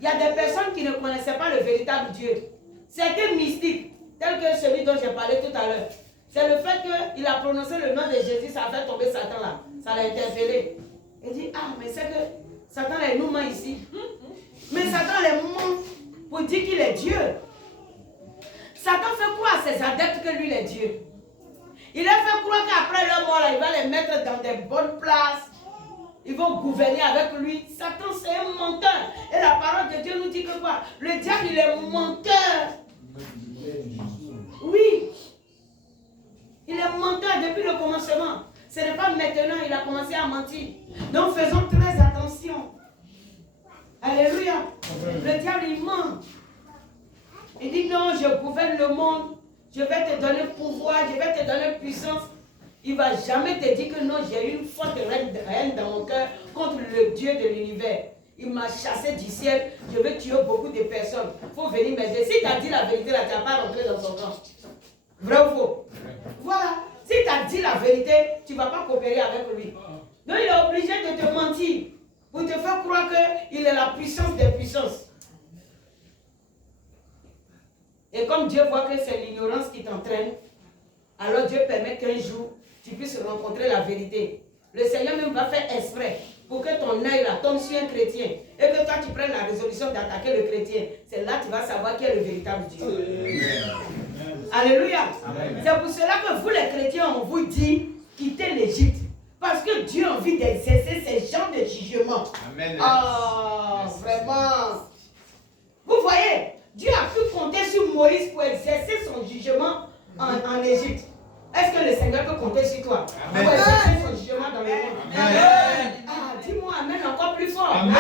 il y a des personnes qui ne connaissaient pas le véritable Dieu. C'était mystique, tel que celui dont j'ai parlé tout à l'heure. C'est le fait qu'il a prononcé le nom de Jésus, ça a fait tomber Satan là. Ça l'a interpellé. Il dit, ah, mais c'est que Satan est nous ment ici. Mais Satan les ment pour dire qu'il est Dieu. Satan fait croire à ses adeptes que lui il est Dieu. Il a fait croire qu'après leur mort, là, il va les mettre dans des bonnes places. Ils vont gouverner avec lui. Satan, c'est un menteur. Et la parole de Dieu nous dit que quoi? Le diable, il est menteur. Oui. Il est menteur depuis le commencement. Ce n'est pas maintenant, il a commencé à mentir. Donc faisons très attention. Alléluia. Le diable, il ment. Il dit non, je gouverne le monde. Je vais te donner pouvoir, je vais te donner puissance. Il ne va jamais te dire que non, j'ai une forte haine dans mon cœur contre le Dieu de l'univers. Il m'a chassé du ciel, je veux tuer beaucoup de personnes. Il faut venir m'aider. Si tu as dit la vérité, là, tu n'as pas rentré dans son camp. Vrai ou faux? Voilà. Si tu as dit la vérité, tu ne vas pas coopérer avec lui. Donc il est obligé de te mentir pour te faire croire qu'il est la puissance des puissances. Et comme Dieu voit que c'est l'ignorance qui t'entraîne, alors Dieu permet qu'un jour, tu puisses rencontrer la vérité. Le Seigneur même va faire exprès pour que ton œil là tombe sur un chrétien et que toi tu prennes la résolution d'attaquer le chrétien. C'est là que tu vas savoir qui est le véritable Dieu. Amen. Alléluia. C'est pour cela que vous les chrétiens, on vous dit quittez l'Égypte. Parce que Dieu a envie d'exercer ces genres de jugement. Amen. Oh, vraiment. Vous voyez, Dieu a pu compter sur Moïse pour exercer son jugement en Égypte. Est-ce que le Seigneur peut compter sur toi? Amen. Pour exercer son jugement dans le monde? Amen. Ah, dis-moi Amen encore plus fort. Amen.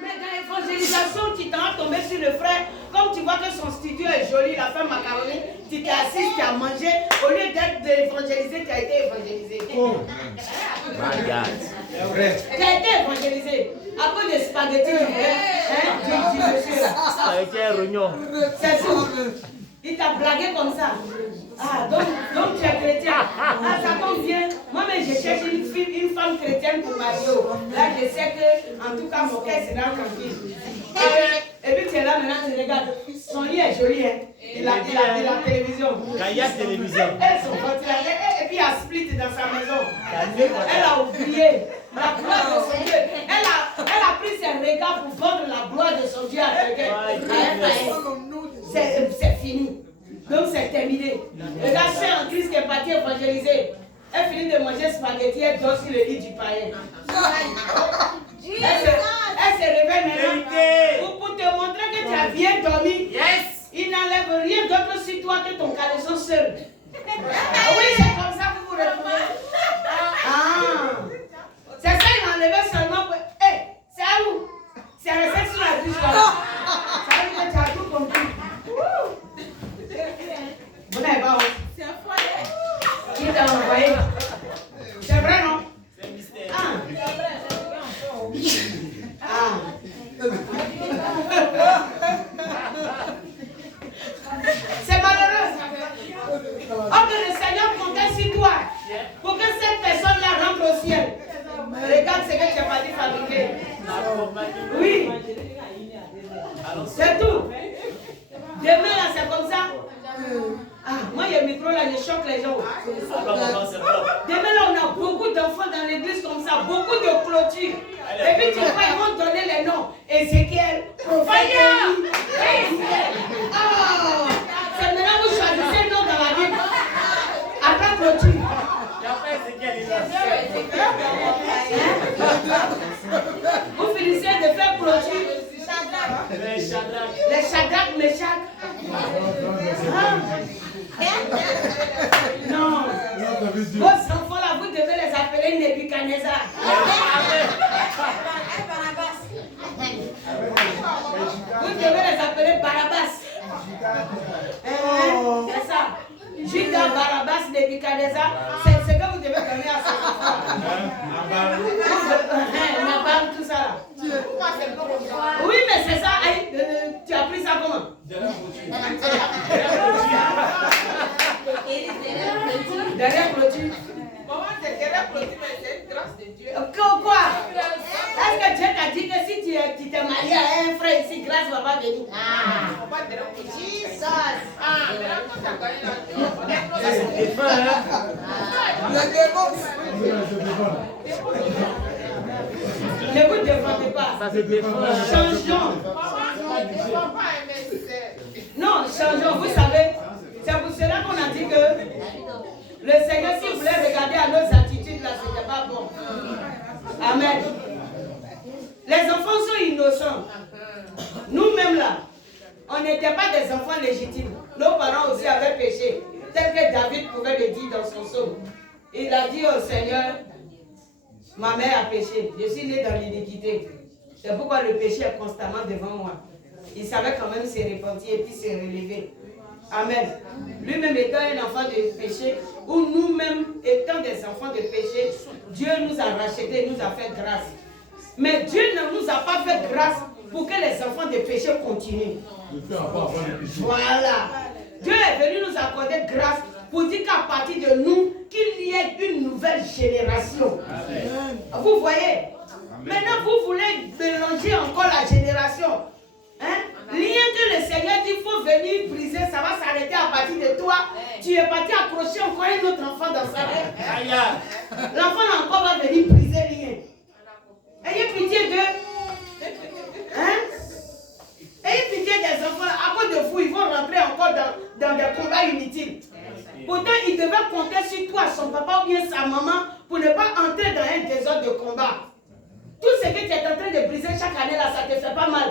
Mais dans l'évangélisation, tu t'en tombé sur le frère. Comme tu vois que son studio est joli, il a fait macaroni, tu t'es assis, tu as mangé. Au lieu d'être évangélisé, tu as été évangélisé. Oh. My God. Tu as été évangélisé. À cause des spaghettis du monsieur là. Spaghetti à rognon. C'est tout. Il t'a blagué comme ça. Ah, donc tu es chrétien. Ah, ça tombe bien. Moi-même, je cherche une femme chrétienne pour Mario. Là, je sais que, en tout cas, mon cœur sera tranquille. Et puis tu es là maintenant, tu regardes. Son lit est joli, hein. Il a la télévision. Il y a télévision. Et puis il y a Split dans sa maison. Elle a oublié la gloire de son Dieu. Elle a pris ses regards pas pour vendre la gloire de son Dieu à quelqu'un. C'est fini. Donc c'est terminé. Regarde, c'est en Christ qui est parti évangéliser. Elle finit de manger spaghetti, elle dort sur le lit du païen. Elle se réveille maintenant pour te montrer que tu as bien dormi. Yes. Il n'enlève rien d'autre sur toi que ton caleçon seul. Oui, c'est comme ça que vous vous retrouvez. C'est ça, il m'a enlevé seulement pour... c'est à où? C'est resté sur la douche. Ça veut dire que tu as tout compris. Vous n'avez pas honte. C'est un foyer. Qui t'a envoyé? C'est vrai, non? C'est un mystère. C'est malheureux. Oh, que le Seigneur comptait sur toi pour que cette personne-là rentre au ciel. Regarde ce que tu as pas dit fabriquer. Oui. C'est tout. Demain, là, c'est comme ça. Moi, il y a le micro là, je choque les gens. Demain, là, on a beaucoup d'enfants dans l'église comme ça, beaucoup de clôtures. Et puis, tu vois, ils vont donner les noms. Ézéchiel, prophète. C'est maintenant que vous choisissez le nom dans la Bible. Après clôture. Vous finissez de faire clôture. Les Shadrach, Meshach. Non. Vos enfants là, vous devez les appeler Nebuchadnezzar. Vous devez les appeler Barabbas. C'est ça. Judas, Barabbas, Nebuchadnezzar, c'est ce que vous devez donner à ces enfants. Nabal, tout ça. Oui, mais c'est ça. Tu as pris ça comment? Derrière clôture. Maman, c'est derrière clôture, mais c'est une grâce de Dieu. Quoi? Est-ce que Dieu t'a dit que si tu t'es marié à un frère ici, grâce va pas venir? On va derrière clôture. Jesus. Derrière quand tu as gagné la Ça, c'est des fins, Ne vous défendez pas. Ça, c'est des fins. Changeons. Maman, ne défends pas, mais c'est... Non, changeons. Vous savez, c'est pour cela qu'on a dit que le Seigneur, s'il voulait regarder à nos attitudes, là, ce n'était pas bon. Amen. Les enfants sont innocents. Nous-mêmes, là, on n'était pas des enfants légitimes. Nos parents aussi avaient péché, tel que David pouvait le dire dans son psaume. Il a dit au Seigneur, ma mère a péché, je suis né dans l'iniquité. C'est pourquoi le péché est constamment devant moi. Il savait quand même se repentir et puis se relever. Amen. Lui-même étant un enfant de péché, ou nous-mêmes étant des enfants de péché, Dieu nous a rachetés, nous a fait grâce. Mais Dieu ne nous a pas fait grâce pour que les enfants de péché continuent. Voilà. Dieu est venu nous accorder grâce pour dire qu'à partir de nous, qu'il y ait une nouvelle génération. Amen. Vous voyez? Maintenant, vous voulez mélanger encore la génération. Hein? Rien que le Seigneur dit, il faut venir briser, ça va s'arrêter à partir de toi. Tu es parti accrocher encore un autre enfant dans sa main. L'enfant là encore va venir briser rien. Ayez pitié d'eux. Hein? Ayez pitié des enfants. À cause de vous, ils vont rentrer encore dans des combats inutiles. Pourtant, ils devaient compter sur toi, son papa ou bien sa maman, pour ne pas entrer dans un désordre de combat. Tout ce que tu es en train de briser chaque année là, ça ne te fait pas mal.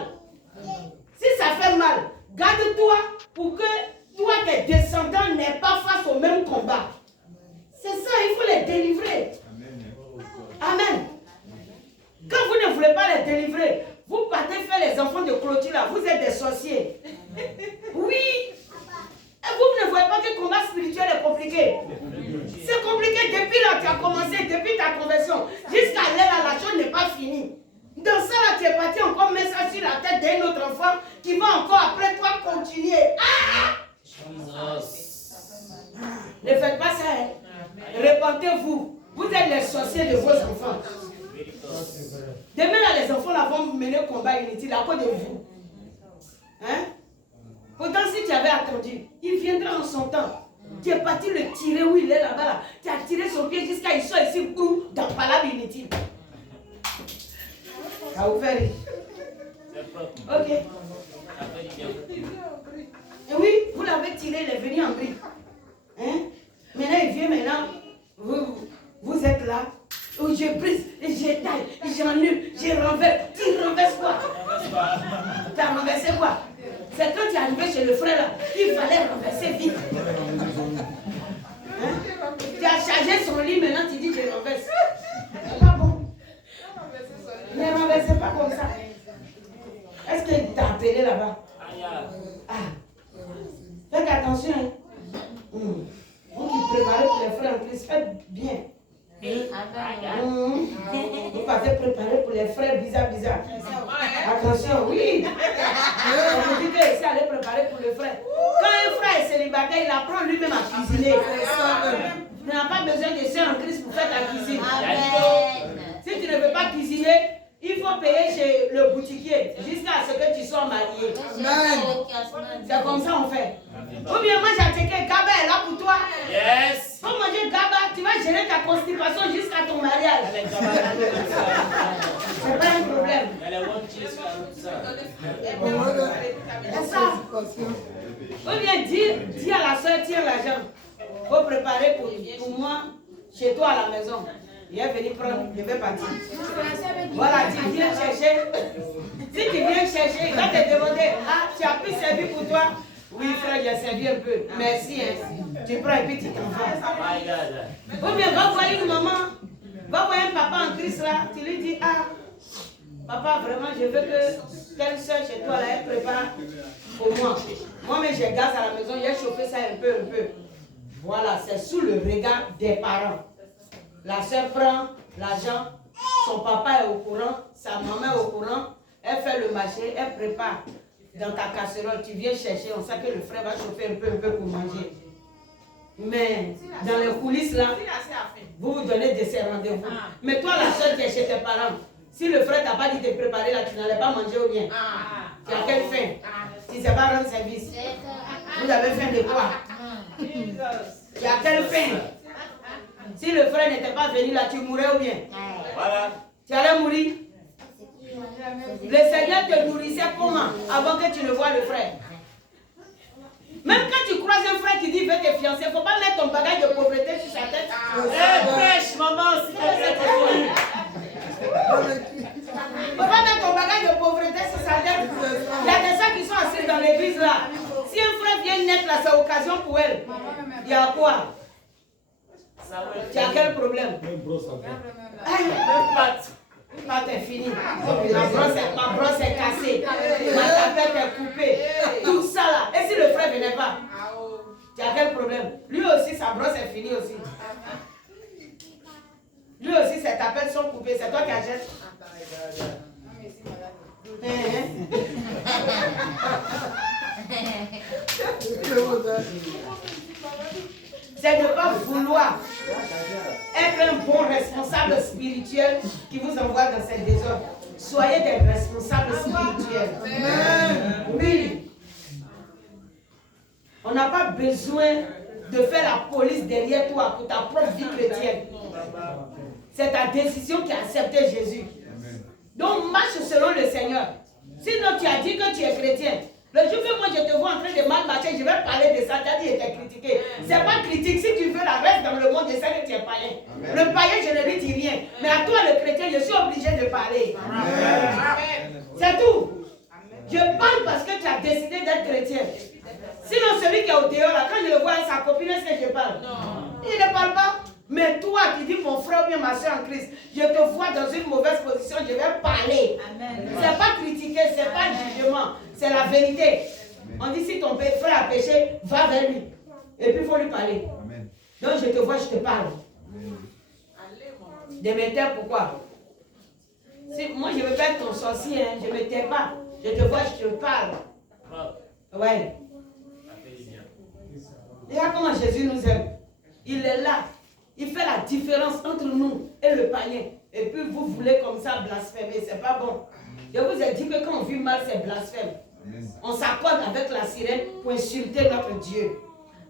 Si ça fait mal, garde-toi pour que toi, tes descendants n'aient pas face au même combat. C'est ça, il faut les délivrer. Amen. Quand vous ne voulez pas les délivrer, vous partez faire les enfants de clôture là, vous êtes des sorciers. Oui. Et vous ne voyez pas que le combat spirituel est compliqué. C'est compliqué depuis là tu as commencé, depuis ta conversion. Jusqu'à là, la chose n'est pas finie. Dans ça là, tu es parti encore mettre ça sur la tête d'un autre enfant qui va encore après toi continuer. Ne faites pas ça. Hein. Repentez-vous. Vous êtes les sorciers de vos enfants. Demain là, les enfants là vont mener le combat inutile à cause de vous. Hein? Pourtant, si tu avais attendu, il viendra en son temps. Tu es parti le tirer où il est là-bas. Là. Tu as tiré son pied jusqu'à il soit ici dans palabre inutile. Ça vous fait rire. Ok. Et oui, vous l'avez tiré, il est venu en brique. Hein? Maintenant, il vient maintenant. Vous êtes là. Où je brise, je taille, j'annule, je renverse. Tu renverses quoi? Tu as renversé quoi? C'est quand tu es arrivé chez le frère là, il fallait renverser vite. Hein? Tu as chargé son lit, maintenant tu dis je renverse. C'est pas bon. Ne renversez pas comme ça. Est-ce qu'il t'a appelé là-bas? Ah. Faites attention. Hein? Vous qui préparez pour les frères en Christ, faites bien. Vous partez préparer pour les frères bizarres. Attention, oui. On vous dit que c'est aller préparer pour les frères. Quand un frère est célibataire, il apprend lui-même à cuisiner. Il n'a pas besoin de sœurs en Christ pour faire ta cuisine. Si tu ne veux pas cuisiner, il faut payer chez le boutiquier jusqu'à ce que tu sois marié. C'est comme ça on fait. Ou bien moi j'ai attaqué Gaba est là pour toi. Yes. Pour manger Gaba, tu vas gérer ta constipation jusqu'à ton mariage. C'est pas un problème. C'est ça. Ou bien dis à la soeur, tiens l'argent. Faut préparer pour moi chez toi à la maison. Il est venu prendre, je vais partir. Voilà, tu viens chercher. Si tu viens chercher, il va te demander, ah, tu as pu servir pour toi? Oui, frère, j'ai servi un peu. Merci. Hein. Tu prends un petit enfant. Ou bien, va voir une maman, va voir un papa en Christ là. Tu lui dis, ah, papa, vraiment, je veux que telle soeur chez toi là, elle prépare pour moi. Moi-même, j'ai gaz à la maison, j'ai chauffé ça un peu. Voilà, c'est sous le regard des parents. La soeur prend l'argent, son papa est au courant, sa maman est au courant, elle fait le marché, elle prépare dans ta casserole, tu viens chercher, on sait que le frère va chauffer un peu pour manger. Mais dans les coulisses là, vous vous donnez de ces rendez-vous. Mais toi la soeur qui est chez tes parents, si le frère t'a pas dit de préparer là, tu n'allais pas manger ou bien? Tu as quelle faim? Tu ne sais pas rendre service. Vous avez faim de quoi? Tu as quelle faim? Si le frère n'était pas venu là, tu mourrais ou bien? Voilà. Tu allais mourir? Le Seigneur te nourrissait comment? Avant que tu ne vois le frère. Même quand tu croises un frère qui dit veut te fiancer, il ne faut pas mettre ton bagage de pauvreté sur sa tête. Pêche, maman, s'il te plaît. Il ne faut pas mettre ton bagage de pauvreté sur sa tête. Il y a des gens qui sont assis dans l'église là. Si un frère vient naître là, c'est occasion pour elle. Il y a quoi? Tu as quel problème? Ma pâte est finie. Ma brosse est cassée. Ma tapette est coupée. Tout ça là. Et si le frère ne venait pas? Tu as quel problème? Lui aussi, sa brosse est finie aussi. Lui aussi, ses tapettes sont coupées. C'est toi qui achètes. C'est de ne pas vouloir être un bon responsable spirituel qui vous envoie dans cette désordre. Soyez des responsables spirituels. Oui. On n'a pas besoin de faire la police derrière toi pour ta propre vie chrétienne. C'est ta décision qui a accepté Jésus. Donc marche selon le Seigneur. Sinon tu as dit que tu es chrétien. Le jour que moi je te vois en train de mal marcher, je vais parler de ça, tu as dit et t'es critiqué. C'est pas critique, si tu veux la reste dans le monde, je sais que tu es païen. Le païen, je ne lui dis rien. Mais à toi le chrétien, je suis obligé de parler. C'est tout. Je parle parce que tu as décidé d'être chrétien. Sinon celui qui est au dehors, là, quand je le vois avec sa copine, est-ce que je parle? Il ne parle pas. Mais toi qui dis mon frère ou bien ma soeur en Christ, je te vois dans une mauvaise position, je vais parler. C'est pas critiquer, c'est pas un jugement, c'est la vérité. On dit si ton frère a péché, va vers lui. Et puis il faut lui parler. Donc je te vois, je te parle. De me taire, pourquoi? Si, moi je ne veux pas être ton sorcier, hein, je ne me tais pas. Je te vois, je te parle. Ouais. Regarde comment Jésus nous aime. Il est là. Il fait la différence entre nous et le païen. Et puis vous voulez comme ça blasphémer. C'est pas bon. Je vous ai dit que quand on vit mal, c'est blasphème. On s'accorde avec la sirène pour insulter notre Dieu.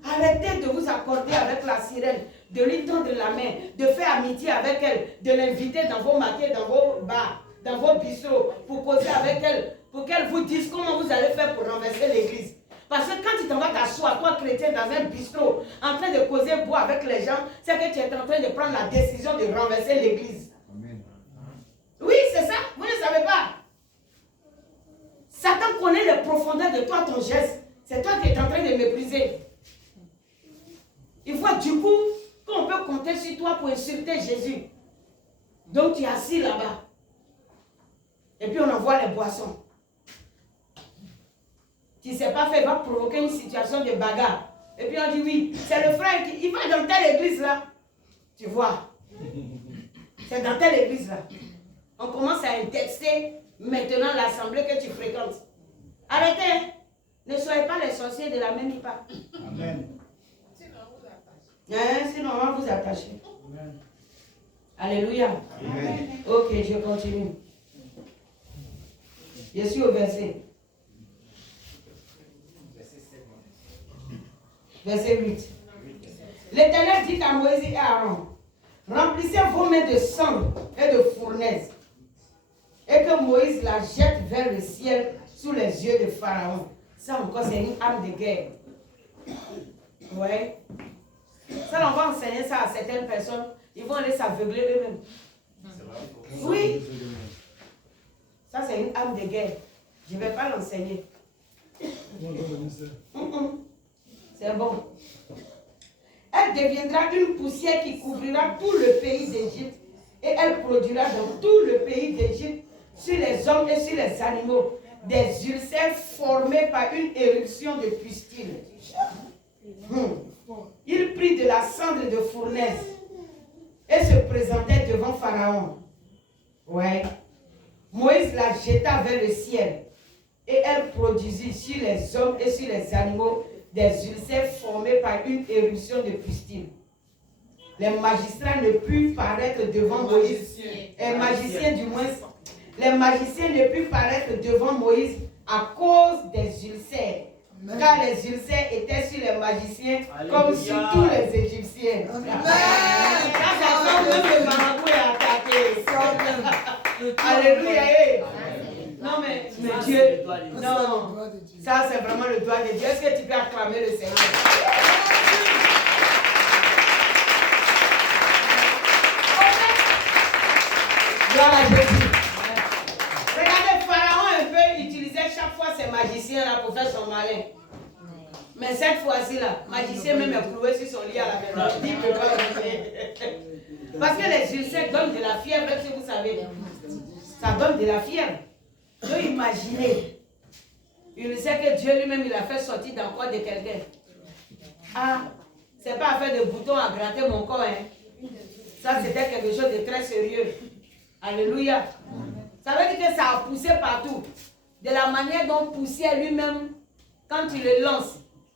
Arrêtez de vous accorder avec la sirène, de lui tendre la main, de faire amitié avec elle, de l'inviter dans vos maquets, dans vos bars, dans vos bistrots, pour causer avec elle, pour qu'elle vous dise comment vous allez faire pour renverser l'église. Parce que quand tu t'en vas t'asseoir, toi chrétien, dans un bistrot, en train de causer bois avec les gens, c'est que tu es en train de prendre la décision de renverser l'église. Oui, c'est ça, vous ne savez pas. Satan connaît les profondeurs de toi, ton geste. C'est toi qui es en train de mépriser. Il faut du coup qu'on peut compter sur toi pour insulter Jésus. Donc tu es assis là-bas. Et puis on envoie les boissons. Tu ne sais pas faire, il va provoquer une situation de bagarre. Et puis on dit oui, c'est le frère qui va dans telle église là. Tu vois. C'est dans telle église là. On commence à intester maintenant l'assemblée que tu fréquentes. Arrêtez. Hein? Ne soyez pas les sorciers de la même époque. Amen. Sinon on va vous attacher. Amen. Alléluia. Amen. Ok, je continue. Je suis au verset. Verset 8. L'Éternel dit à Moïse et à Aaron, remplissez vos mains de sang et de fournaise, et que Moïse la jette vers le ciel sous les yeux de Pharaon. Ça encore, c'est une arme de guerre. Ouais. Ça, on va enseigner ça à certaines personnes. Ils vont aller s'aveugler eux-mêmes. Oui. Ça, c'est une arme de guerre. Je ne vais pas l'enseigner. C'est bon. Elle deviendra une poussière qui couvrira tout le pays d'Égypte. Et elle produira dans tout le pays d'Égypte, sur les hommes et sur les animaux, des ulcères formés par une éruption de pustule. Il prit de la cendre de fournaise et se présentait devant Pharaon. Ouais. Moïse la jeta vers le ciel et elle produisit sur les hommes et sur les animaux des ulcères formés par une éruption de pustule. Les magistrats ne purent paraître devant Moïse. Les magiciens du moins, les magiciens ne purent paraître devant Moïse à cause des ulcères. Car les ulcères étaient sur les magiciens. Alléluia. Comme sur tous les Égyptiens. Quand ça même le marabout est attaqué. Alléluia. Non mais Dieu, non, ça c'est vraiment le doigt de Dieu. Est-ce que tu peux acclamer le Seigneur? Gloire à Jésus. Regardez, Pharaon un peu utilisait chaque fois ces magiciens-là pour faire son malin. Mais cette fois-ci là, magicien même est cloué sur son lit à la maison. Il ne peut pas revenir. Parce que les ulcères donnent de la fièvre, si vous savez. Ça donne de la fièvre. Donc imaginez. Il sait que Dieu lui-même il a fait sortir dans le corps de quelqu'un. Ah, c'est pas affaire de boutons à gratter mon corps. Hein. Ça c'était quelque chose de très sérieux. Alléluia. Ça veut dire que ça a poussé partout. De la manière dont poussière lui-même, quand tu le lances,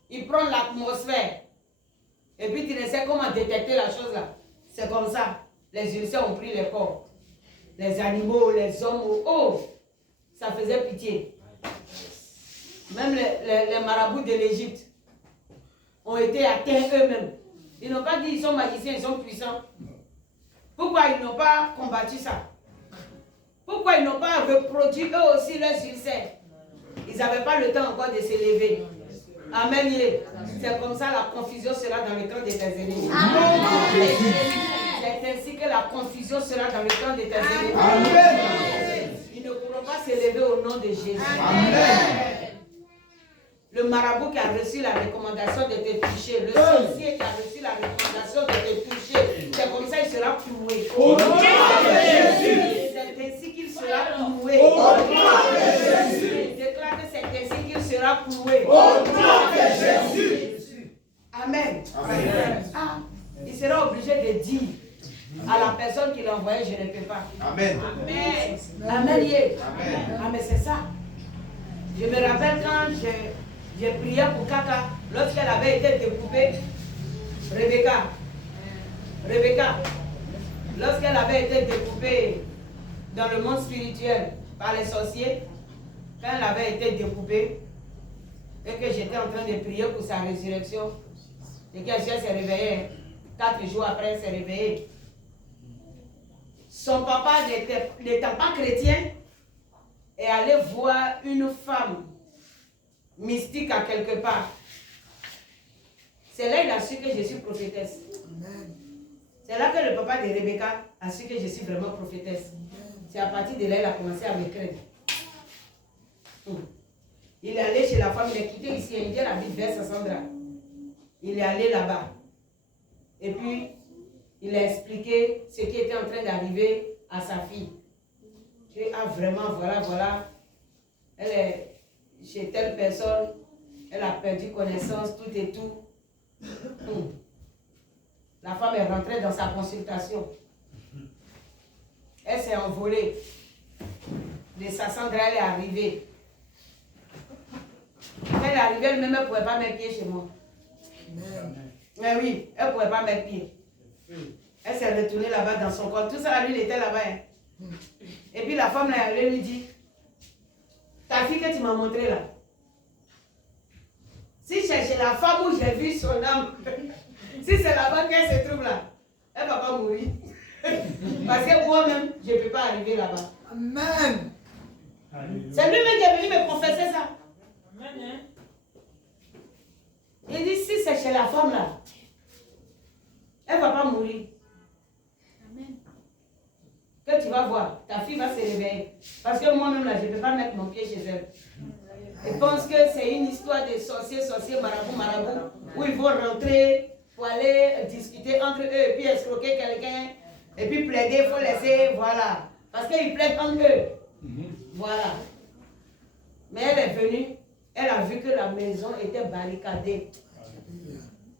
il prend l'atmosphère. Et puis tu ne sais comment détecter la chose là. C'est comme ça. Les ulcères ont pris les corps. Les animaux, les hommes. Oh, ça faisait pitié. Même les marabouts de l'Égypte ont été atteints eux-mêmes. Ils n'ont pas dit ils sont magiciens, ils sont puissants. Pourquoi ils n'ont pas combattu ça? Pourquoi ils n'ont pas reproduit eux aussi leurs ulcères? Ils n'avaient pas le temps encore de se lever. Amen. C'est comme ça la confusion sera dans le camp de tes ennemis. C'est ainsi que la confusion sera dans le camp de tes ennemis. Amen. Ils ne pourront pas se lever au nom de Jésus. Amen. Le marabout qui a reçu la recommandation de te toucher, le sorcier qui a reçu la recommandation de te toucher, c'est comme ça il sera cloué. Au nom de Jésus. C'est ainsi qu'il sera cloué. Au nom de Jésus. Déclare que c'est ainsi qu'il sera cloué. Au nom de Jésus. Amen. Amen. Ah, il sera obligé de dire à la personne qui l'a envoyé, je ne peux pas. Amen. Amen. Amen. Amen. Ah, mais c'est ça. Je me rappelle quand j'ai prié pour Kaka, lorsqu'elle avait été découpée, Rebecca, lorsqu'elle avait été découpée dans le monde spirituel par les sorciers, quand elle avait été découpée, et que j'étais en train de prier pour sa résurrection, et qu'elle s'est réveillée, 4 jours après, elle s'est réveillée. Son papa n'étant pas chrétien, est allé voir une femme mystique à quelque part. C'est là qu'il a su que je suis prophétesse. Amen. C'est là que le papa de Rebecca a su que je suis vraiment prophétesse. C'est à partir de là qu'il a commencé à m'écrire. Il est allé chez la femme, il est quitté ici, il habite vers Sassandra. Il est allé là-bas. Et puis, il a expliqué ce qui était en train d'arriver à sa fille. Ah vraiment, voilà. Elle est chez telle personne, elle a perdu connaissance, tout et tout. La femme est rentrée dans sa consultation. Elle s'est envolée. De Sassandra, elle est arrivée. Quand elle est arrivée, elle-même, elle ne pouvait pas mettre pied chez moi. Mais oui, elle ne pouvait pas mettre pied. Elle s'est retournée là-bas dans son corps. Tout ça, lui, il était là-bas. Hein. Et puis la femme, là, elle lui dit, ta fille que tu m'as montrée là, si c'est la femme où j'ai vu son âme, si c'est là-bas qu'elle se trouve là, elle ne va pas mourir. Parce que moi-même, je ne peux pas arriver là-bas. Amen. C'est lui-même qui est venu me confesser ça. Il dit, si c'est chez la femme là, elle ne va pas mourir. Que tu vas voir, ta fille va se réveiller. Parce que moi-même là, je ne peux pas mettre mon pied chez elle. Je pense que c'est une histoire de sorciers, marabout, où ils vont rentrer pour aller discuter entre eux et puis escroquer quelqu'un. Et puis plaider, il faut laisser, voilà. Parce qu'ils plaident entre eux. Voilà. Mais elle est venue, elle a vu que la maison était barricadée.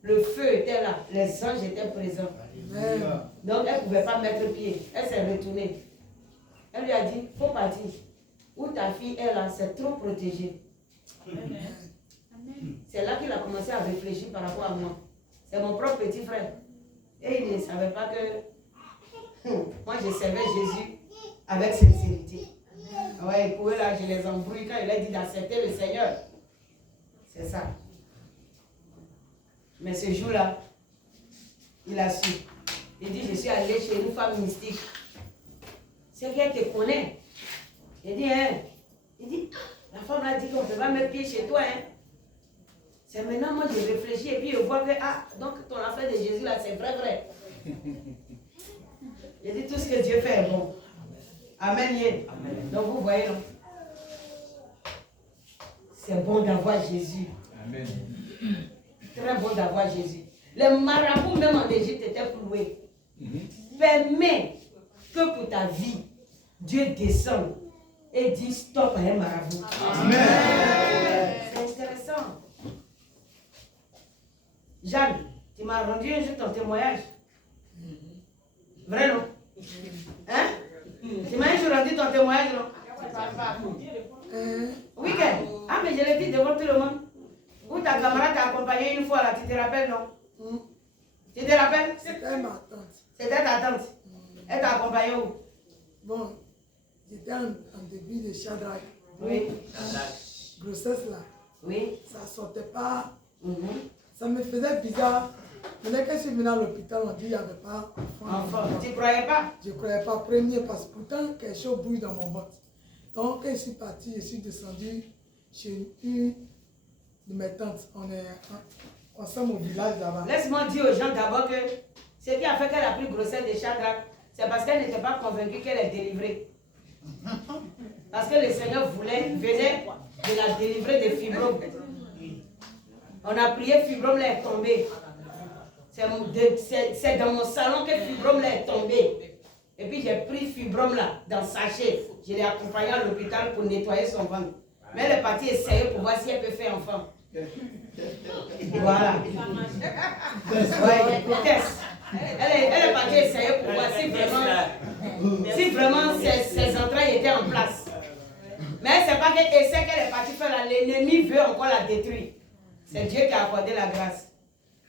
Le feu était là, les anges étaient présents. Donc elle ne pouvait pas mettre pied. Elle s'est retournée. Elle lui a dit, il faut partir. Où ta fille est là, c'est trop protégé. C'est là qu'il a commencé à réfléchir par rapport à moi. C'est mon propre petit frère. Et il ne savait pas que moi je servais Jésus avec sincérité. Ouais, pour eux là, je les embrouille quand il a dit d'accepter le Seigneur. C'est ça. Mais ce jour-là, il a su. Il dit, je suis allé chez une femme mystique. C'est qu'elle te connaît. Il dit, hein? Il dit, la femme a dit qu'on ne peut pas mettre pied chez toi. Hein? C'est maintenant, moi, je réfléchis et puis je vois que, ah, donc ton affaire de Jésus là, c'est vrai. Il dit, tout ce que Dieu fait est bon. Amen. Amen. Donc vous voyez, non? C'est bon d'avoir Jésus. Amen. Très bon d'avoir Jésus. Les marabouts, même en Égypte, étaient ploués. Permets que pour ta vie, Dieu descende et dit stop à un marabout. Amen. C'est intéressant. Jeanne, tu m'as rendu un jour ton témoignage. Vrai, non? Hein? Tu m'as un jour rendu ton témoignage, non? Week-end. Ah, mais je l'ai dit devant tout le monde. Où ta camarade t'a accompagné une fois là, tu te rappelles, non? Tu te rappelles? C'était ma tante. C'était ta tante. Elle t'a accompagné où? Bon, j'étais en début de Shadrach. Oui. Grossesse là. Oui. Ça sortait pas. Ça me faisait bizarre. Mais quand je suis venu à l'hôpital, on dit qu'il n'y avait pas enfant. Tu ne croyais pas? Je ne croyais pas. Premier, parce que pourtant, quelque chose bouge dans mon ventre. Donc, quand je suis parti, je suis descendu chez une de mes tantes. On est ensemble au village là-bas. Laisse-moi dire aux gens d'abord que ce qui a fait qu'elle a pris grossesse de Shadrach, c'est parce qu'elle n'était pas convaincue qu'elle est délivrée. Parce que le Seigneur venait de la délivrer des fibromes. On a prié, fibrome est tombé. C'est dans mon salon que fibrome est tombé. Et puis j'ai pris fibrome là, dans le sachet. Je l'ai accompagnée à l'hôpital pour nettoyer son ventre. Mais elle est partie essayer pour voir si elle peut faire enfant. Voilà. Ouais, test. Elle est partie essayer pour voir si vraiment ses entrailles étaient en place. Mais c'est pas qu'elle essaie qu'elle est partie faire là. L'ennemi veut encore la détruire. C'est Dieu qui a accordé la grâce.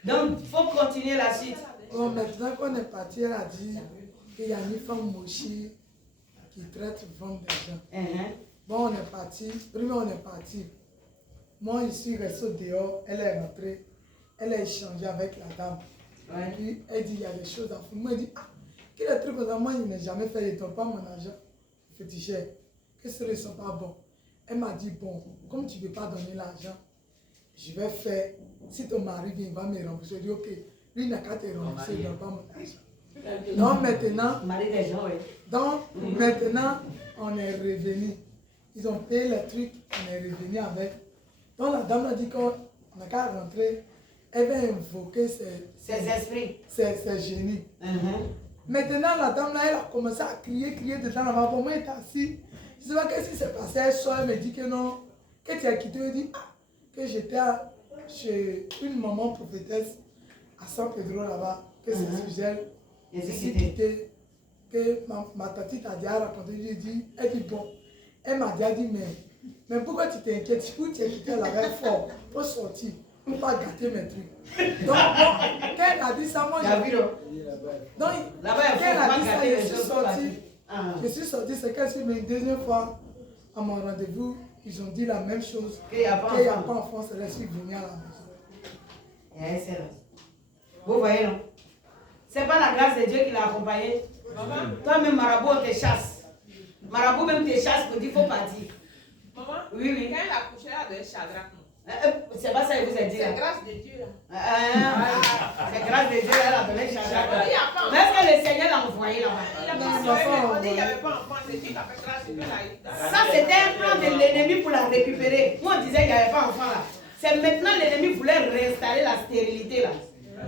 Donc, il faut continuer la suite. Bon, maintenant qu'on est parti, elle a dit qu'il y a une femme mochie qui traite vendre des gens. Bon, on est parti. Premier, on est parti. Moi, je suis resté dehors. Elle est rentrée. Elle a échangé avec la dame. Et puis, elle dit il y a des choses à faire. Moi, elle dit, ah, quel est le truc comme ça? Moi, je n'ai jamais fait. Je ne donne pas mon argent féticheur. que ce ne sont pas bons. Elle m'a dit, bon, comme tu ne veux pas donner l'argent, je vais faire, si ton mari vient, il va me rembourser. Je dis, ok, lui n'a qu'à te rembourser, il ne donne pas mon argent. Donc maintenant, Mari des gens, oui. donc maintenant, on est revenu. Ils ont payé le truc, on est revenu avec. Donc la dame a dit qu'on n'a qu'à rentrer, elle va invoquer Ces esprits. ses génies. Maintenant, la dame là, elle a commencé à crier dedans là-bas. Bon, moi, elle était assise. Je ne sais pas qu'est-ce qui s'est passé. Elle sort, elle me dit que non, que tu as quitté. Elle dit que j'étais chez une maman prophétesse à San Pedro là-bas, que c'est sur elle. Je suis quitté, que ma tati t'a déjà raconté. Je lui ai dit, elle dit bon. Elle m'a déjà dit, mais pourquoi tu t'inquiètes? Si tu es quitté là-bas fort pour sortir, pour ne pas gâter mes trucs. Donc, bon, quand elle a dit ça, moi, j'ai vu. Donc, là-bas, quand elle a dit ça, les je suis choses sortie. Je suis sortie, c'est qu'elle s'est une deuxième fois à mon rendez-vous, ils ont dit la même chose. Qu'il n'y a pas en France, elle est venue à la maison. Excellent. Vous voyez, non? C'est pas la grâce de Dieu qui l'a accompagné. Toi-même, marabout, on te chasse. Marabout même te chasse pour dire qu'il faut partir. Maman, oui, oui. Quand elle a couché, elle a donné chagrin. C'est pas ça que vous avez dit. C'est grâce de Dieu. C'est grâce de Dieu, elle a donné chagrin. Mais est-ce que le Seigneur l'a envoyé là-bas? Il n'a pas envoyé, on dit qu'il n'y avait pas d'enfant. C'est Dieu qui a fait grâce de Dieu. Ça, c'était un plan de l'ennemi pour la récupérer. Moi, on disait qu'il n'y avait pas d'enfant là. C'est maintenant l'ennemi voulait réinstaller la stérilité là.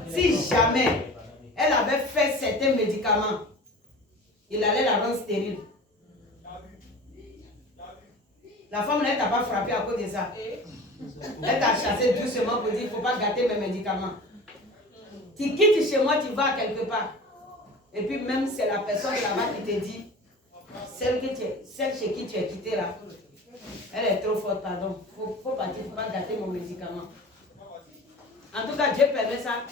Si jamais elle avait fait certains médicaments, il allait la rendre stérile. La femme, elle t'a pas frappé à cause de ça. Elle t'a chassé doucement pour dire qu'il ne faut pas gâter mes médicaments. Tu quittes chez moi, tu vas quelque part. Et puis même c'est la personne là-bas qui te dit, celle chez qui tu es quitté là, elle est trop forte, pardon. Faut partir, il ne faut pas gâter mon médicament. En tout cas, Dieu permet ça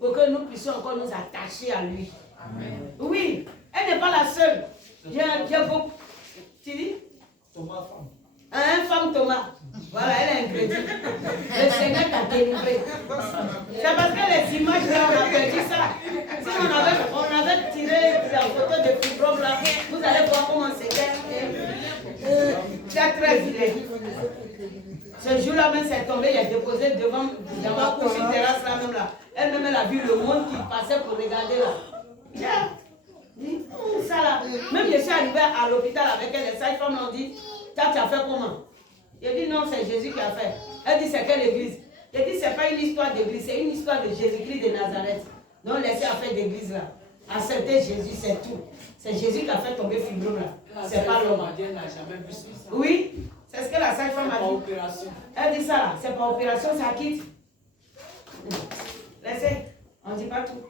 pour que nous puissions encore nous attacher à lui. Amen. Oui, elle n'est pas la seule. J'ai beaucoup. Tu dis? Thomas femme. Un femme Thomas. Voilà, elle est ingrédient. Le Seigneur t'a délivré. C'est parce que les images là, on a perdu ça. Si on avait tiré la photo de fibrome là, vous allez voir comment c'était. C'est très vilain. Ce jour-là même, c'est tombé, il a déposé devant dans ma couche une terrasse là même là. Elle-même, elle a vu le monde qui passait pour regarder là. Ça là. Même je suis arrivé à l'hôpital avec elle, les sages-femmes l'ont dit. Tu as fait comment? Il a dit non, c'est Jésus qui a fait. Elle dit c'est quelle église? Il a dit c'est pas une histoire d'église, c'est une histoire de Jésus-Christ de Nazareth. Donc laissez affaire d'église là. Acceptez Jésus, c'est tout. C'est Jésus qui a fait tomber fibrome là. C'est pas l'homme. Oui, c'est ce que la sage-femme a dit. Elle dit ça là, c'est pas opération, ça quitte. Laissez, on ne dit pas tout.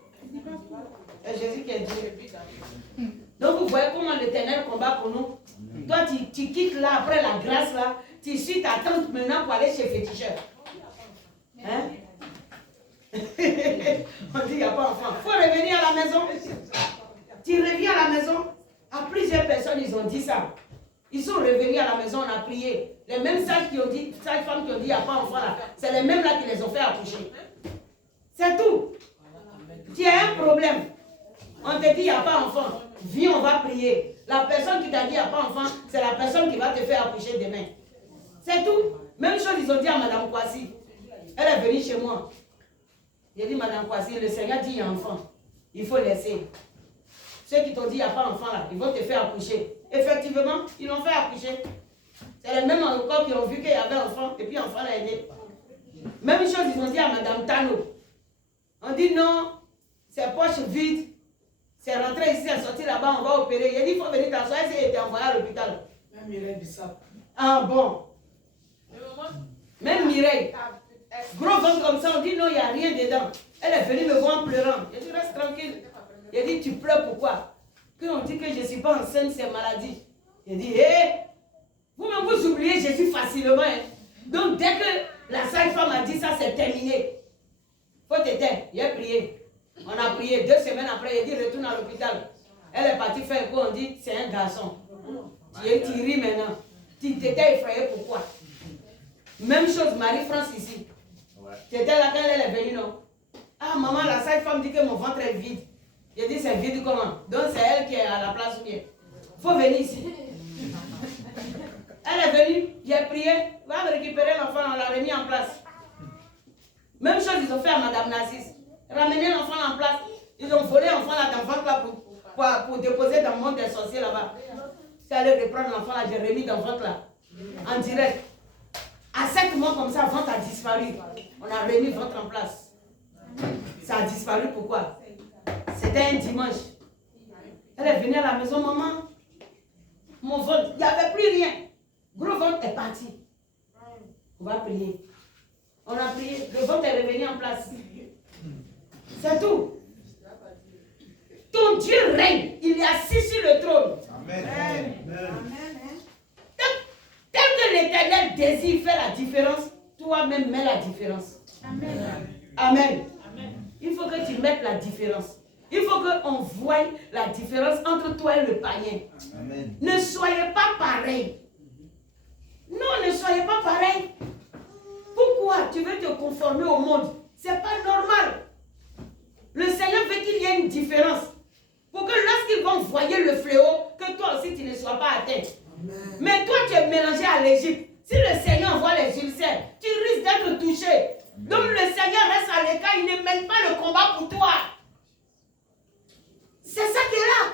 C'est Jésus qui est Dieu. Donc vous voyez comment l'Éternel combat pour nous. Toi, tu quittes là, après la grâce là, tu suis ta tante maintenant pour aller chez féticheur. Hein? On dit qu'il n'y a pas enfant. Il faut revenir à la maison. Tu reviens à la maison. À plusieurs personnes, ils ont dit ça. Ils sont revenus à la maison, on a prié. Les mêmes sages qui ont dit, sages-femmes qui ont dit qu'il n'y a pas enfant là, c'est les mêmes là qui les ont fait accoucher. C'est tout. Tu as un problème. On te dit qu'il n'y a pas enfant. Viens, on va prier. La personne qui t'a dit qu'il n'y a pas enfant, c'est la personne qui va te faire accoucher demain. C'est tout. Même chose, ils ont dit à Madame Kwasi. Elle est venue chez moi. J'ai dit, Madame Kwasi, le Seigneur dit qu'il y a enfant. Il faut laisser. Ceux qui t'ont dit qu'il n'y a pas enfant là, ils vont te faire accoucher. Effectivement, ils l'ont fait accoucher. C'est les mêmes encore qui ont vu qu'il y avait enfant, et puis enfant l'a aidé. Même chose, ils ont dit à Madame Tano. On dit non, c'est poche vide. C'est rentré ici, c'est sorti là-bas, on va opérer. Il a dit, il faut venir t'asseoir, elle était envoyée à l'hôpital. Même Mireille Bissap. Ah bon? Même Mireille. Gros ventre comme ça, on dit non, il n'y a rien dedans. Elle est venue me voir en pleurant. Il a dit, reste tranquille. Il a dit, tu pleures pourquoi? Quand on dit que je ne suis pas enceinte, c'est maladie. Il a dit, hé, vous-même vous oubliez Jésus facilement. Hein? Donc dès que la sage-femme a dit ça, c'est terminé. Faut t'éteindre. Il a prié. On a prié 2 semaines après, il a dit retourne à l'hôpital. Elle est partie faire quoi? On dit c'est un garçon. Tu ris maintenant. Tu t'étais effrayé pourquoi? Même chose, Marie-France ici. Tu étais là quand elle est venue, non? Ah maman, la sage-femme dit que mon ventre est vide. Il a dit c'est vide comment? Donc c'est elle qui est à la place ou bien? Faut venir ici. Elle est venue, j'ai prié, va me récupérer l'enfant, on l'a remis en place. Même chose, ils ont fait à Madame Narcisse. Ramener l'enfant en place. Ils ont volé l'enfant là dans le ventre là pour déposer dans le monde des sorciers là-bas. C'est allé reprendre l'enfant là, j'ai remis dans le ventre là, en direct. À 7 mois comme ça, le ventre a disparu. On a remis le ventre en place. Ça a disparu, pourquoi? C'était un dimanche. Elle est venue à la maison, maman. Mon ventre, il n'y avait plus rien. Gros ventre est parti. On va prier. On a prié, le ventre est revenu en place. C'est tout. Ton Dieu règne, il est assis sur le trône. Amen. Tel que l'Éternel désire faire la différence, toi-même mets la différence. Amen. Amen. Il faut que tu mettes la différence. Il faut qu'on voie la différence entre toi et le païen. Amen. Ne soyez pas pareils. Non, ne soyez pas pareils. Pourquoi tu veux te conformer au monde? Ce n'est pas normal. Le Seigneur veut qu'il y ait une différence. Pour que lorsqu'ils vont voyer le fléau, que toi aussi tu ne sois pas atteint. Amen. Mais toi tu es mélangé à l'Égypte. Si le Seigneur envoie les ulcères, tu risques d'être touché. Amen. Donc le Seigneur reste à l'écart, il ne mène pas le combat pour toi. C'est ça qui est là.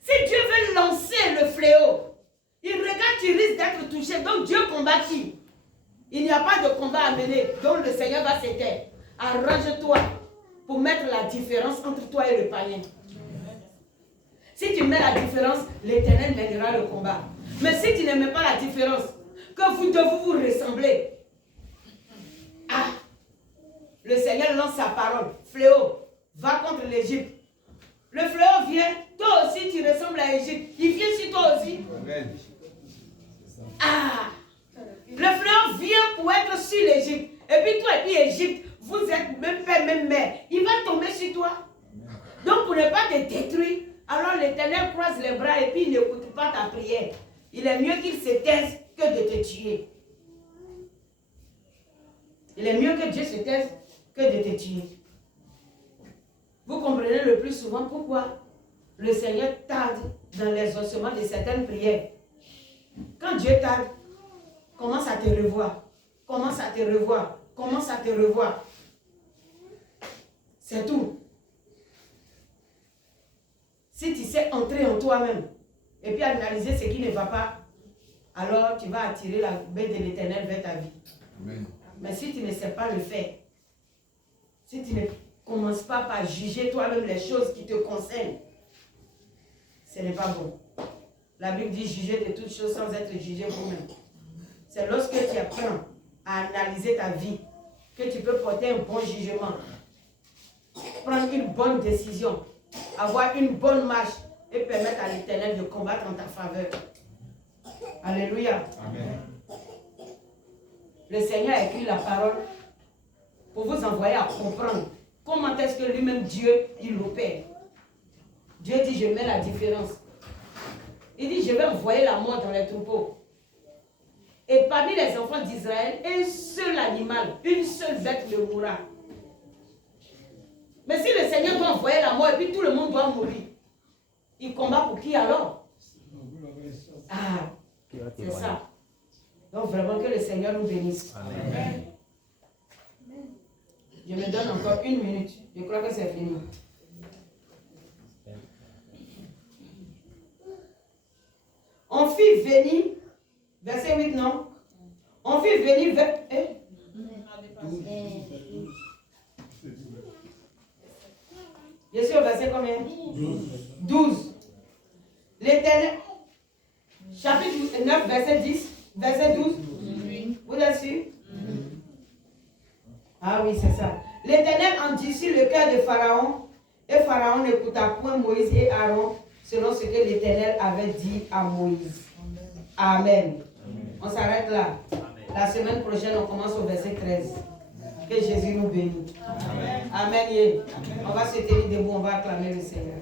Si Dieu veut lancer le fléau, il regarde, tu risques d'être touché. Donc Dieu combat qui? Il n'y a pas de combat à mener. Donc le Seigneur va se taire. Arrange-toi pour mettre la différence entre toi et le païen. Si tu mets la différence, l'Éternel mènera le combat. Mais si tu ne mets pas la différence, que vous devez vous ressembler. Ah, le Seigneur lance sa parole. Fléau, va contre l'Égypte. Le fléau vient, toi aussi tu ressembles à l'Égypte. Il vient sur toi aussi. Amen. Ah, le fléau vient pour être sur l'Égypte. Et puis toi et puis l'Égypte, vous êtes même père, même mère. Il va tomber sur toi. Donc pour ne pas te détruire, alors l'Éternel croise les bras et puis il n'écoute pas ta prière. Il est mieux qu'il se taise que de te tuer. Il est mieux que Dieu se taise que de te tuer. Vous comprenez le plus souvent pourquoi le Seigneur tarde dans l'exaucement de certaines prières. Quand Dieu tarde, commence à te revoir. Commence à te revoir. Commence à te revoir. C'est tout. Si tu sais entrer en toi-même et puis analyser ce qui ne va pas, alors tu vas attirer la main de l'Éternel vers ta vie. Amen. Mais si tu ne sais pas le faire, si tu ne commences pas par juger toi-même les choses qui te concernent, ce n'est pas bon. La Bible dit juger de toutes choses sans être jugé vous-même. C'est lorsque tu apprends à analyser ta vie que tu peux porter un bon jugement, prendre une bonne décision, avoir une bonne marche et permettre à l'Éternel de combattre en ta faveur. Alléluia. Amen. Le Seigneur a écrit la parole pour vous envoyer à comprendre comment est-ce que lui-même Dieu, il opère. Dieu dit, je mets la différence. Il dit, je vais envoyer la mort dans les troupeaux. Et parmi les enfants d'Israël, un seul animal, une seule bête le mourra. Mais si le Seigneur doit envoyer la mort et puis tout le monde doit mourir, il combat pour qui alors? Ah, c'est ça. Donc vraiment que le Seigneur nous bénisse. Amen. Je me donne encore 1 minute. Je crois que c'est fini. On fit venir, verset 8, non? On fit venir vers... Je suis au verset combien? 12. L'Éternel, chapitre 9, verset 10, verset 12. Vous êtes sûr? Ah oui, c'est ça. L'Éternel endurcit le cœur de Pharaon, et Pharaon n'écouta point Moïse et Aaron, selon ce que l'Éternel avait dit à Moïse. Amen. On s'arrête là. La semaine prochaine, on commence au verset 13. Que Jésus nous bénisse. Amen. Amen. On va se tenir debout, on va acclamer le Seigneur.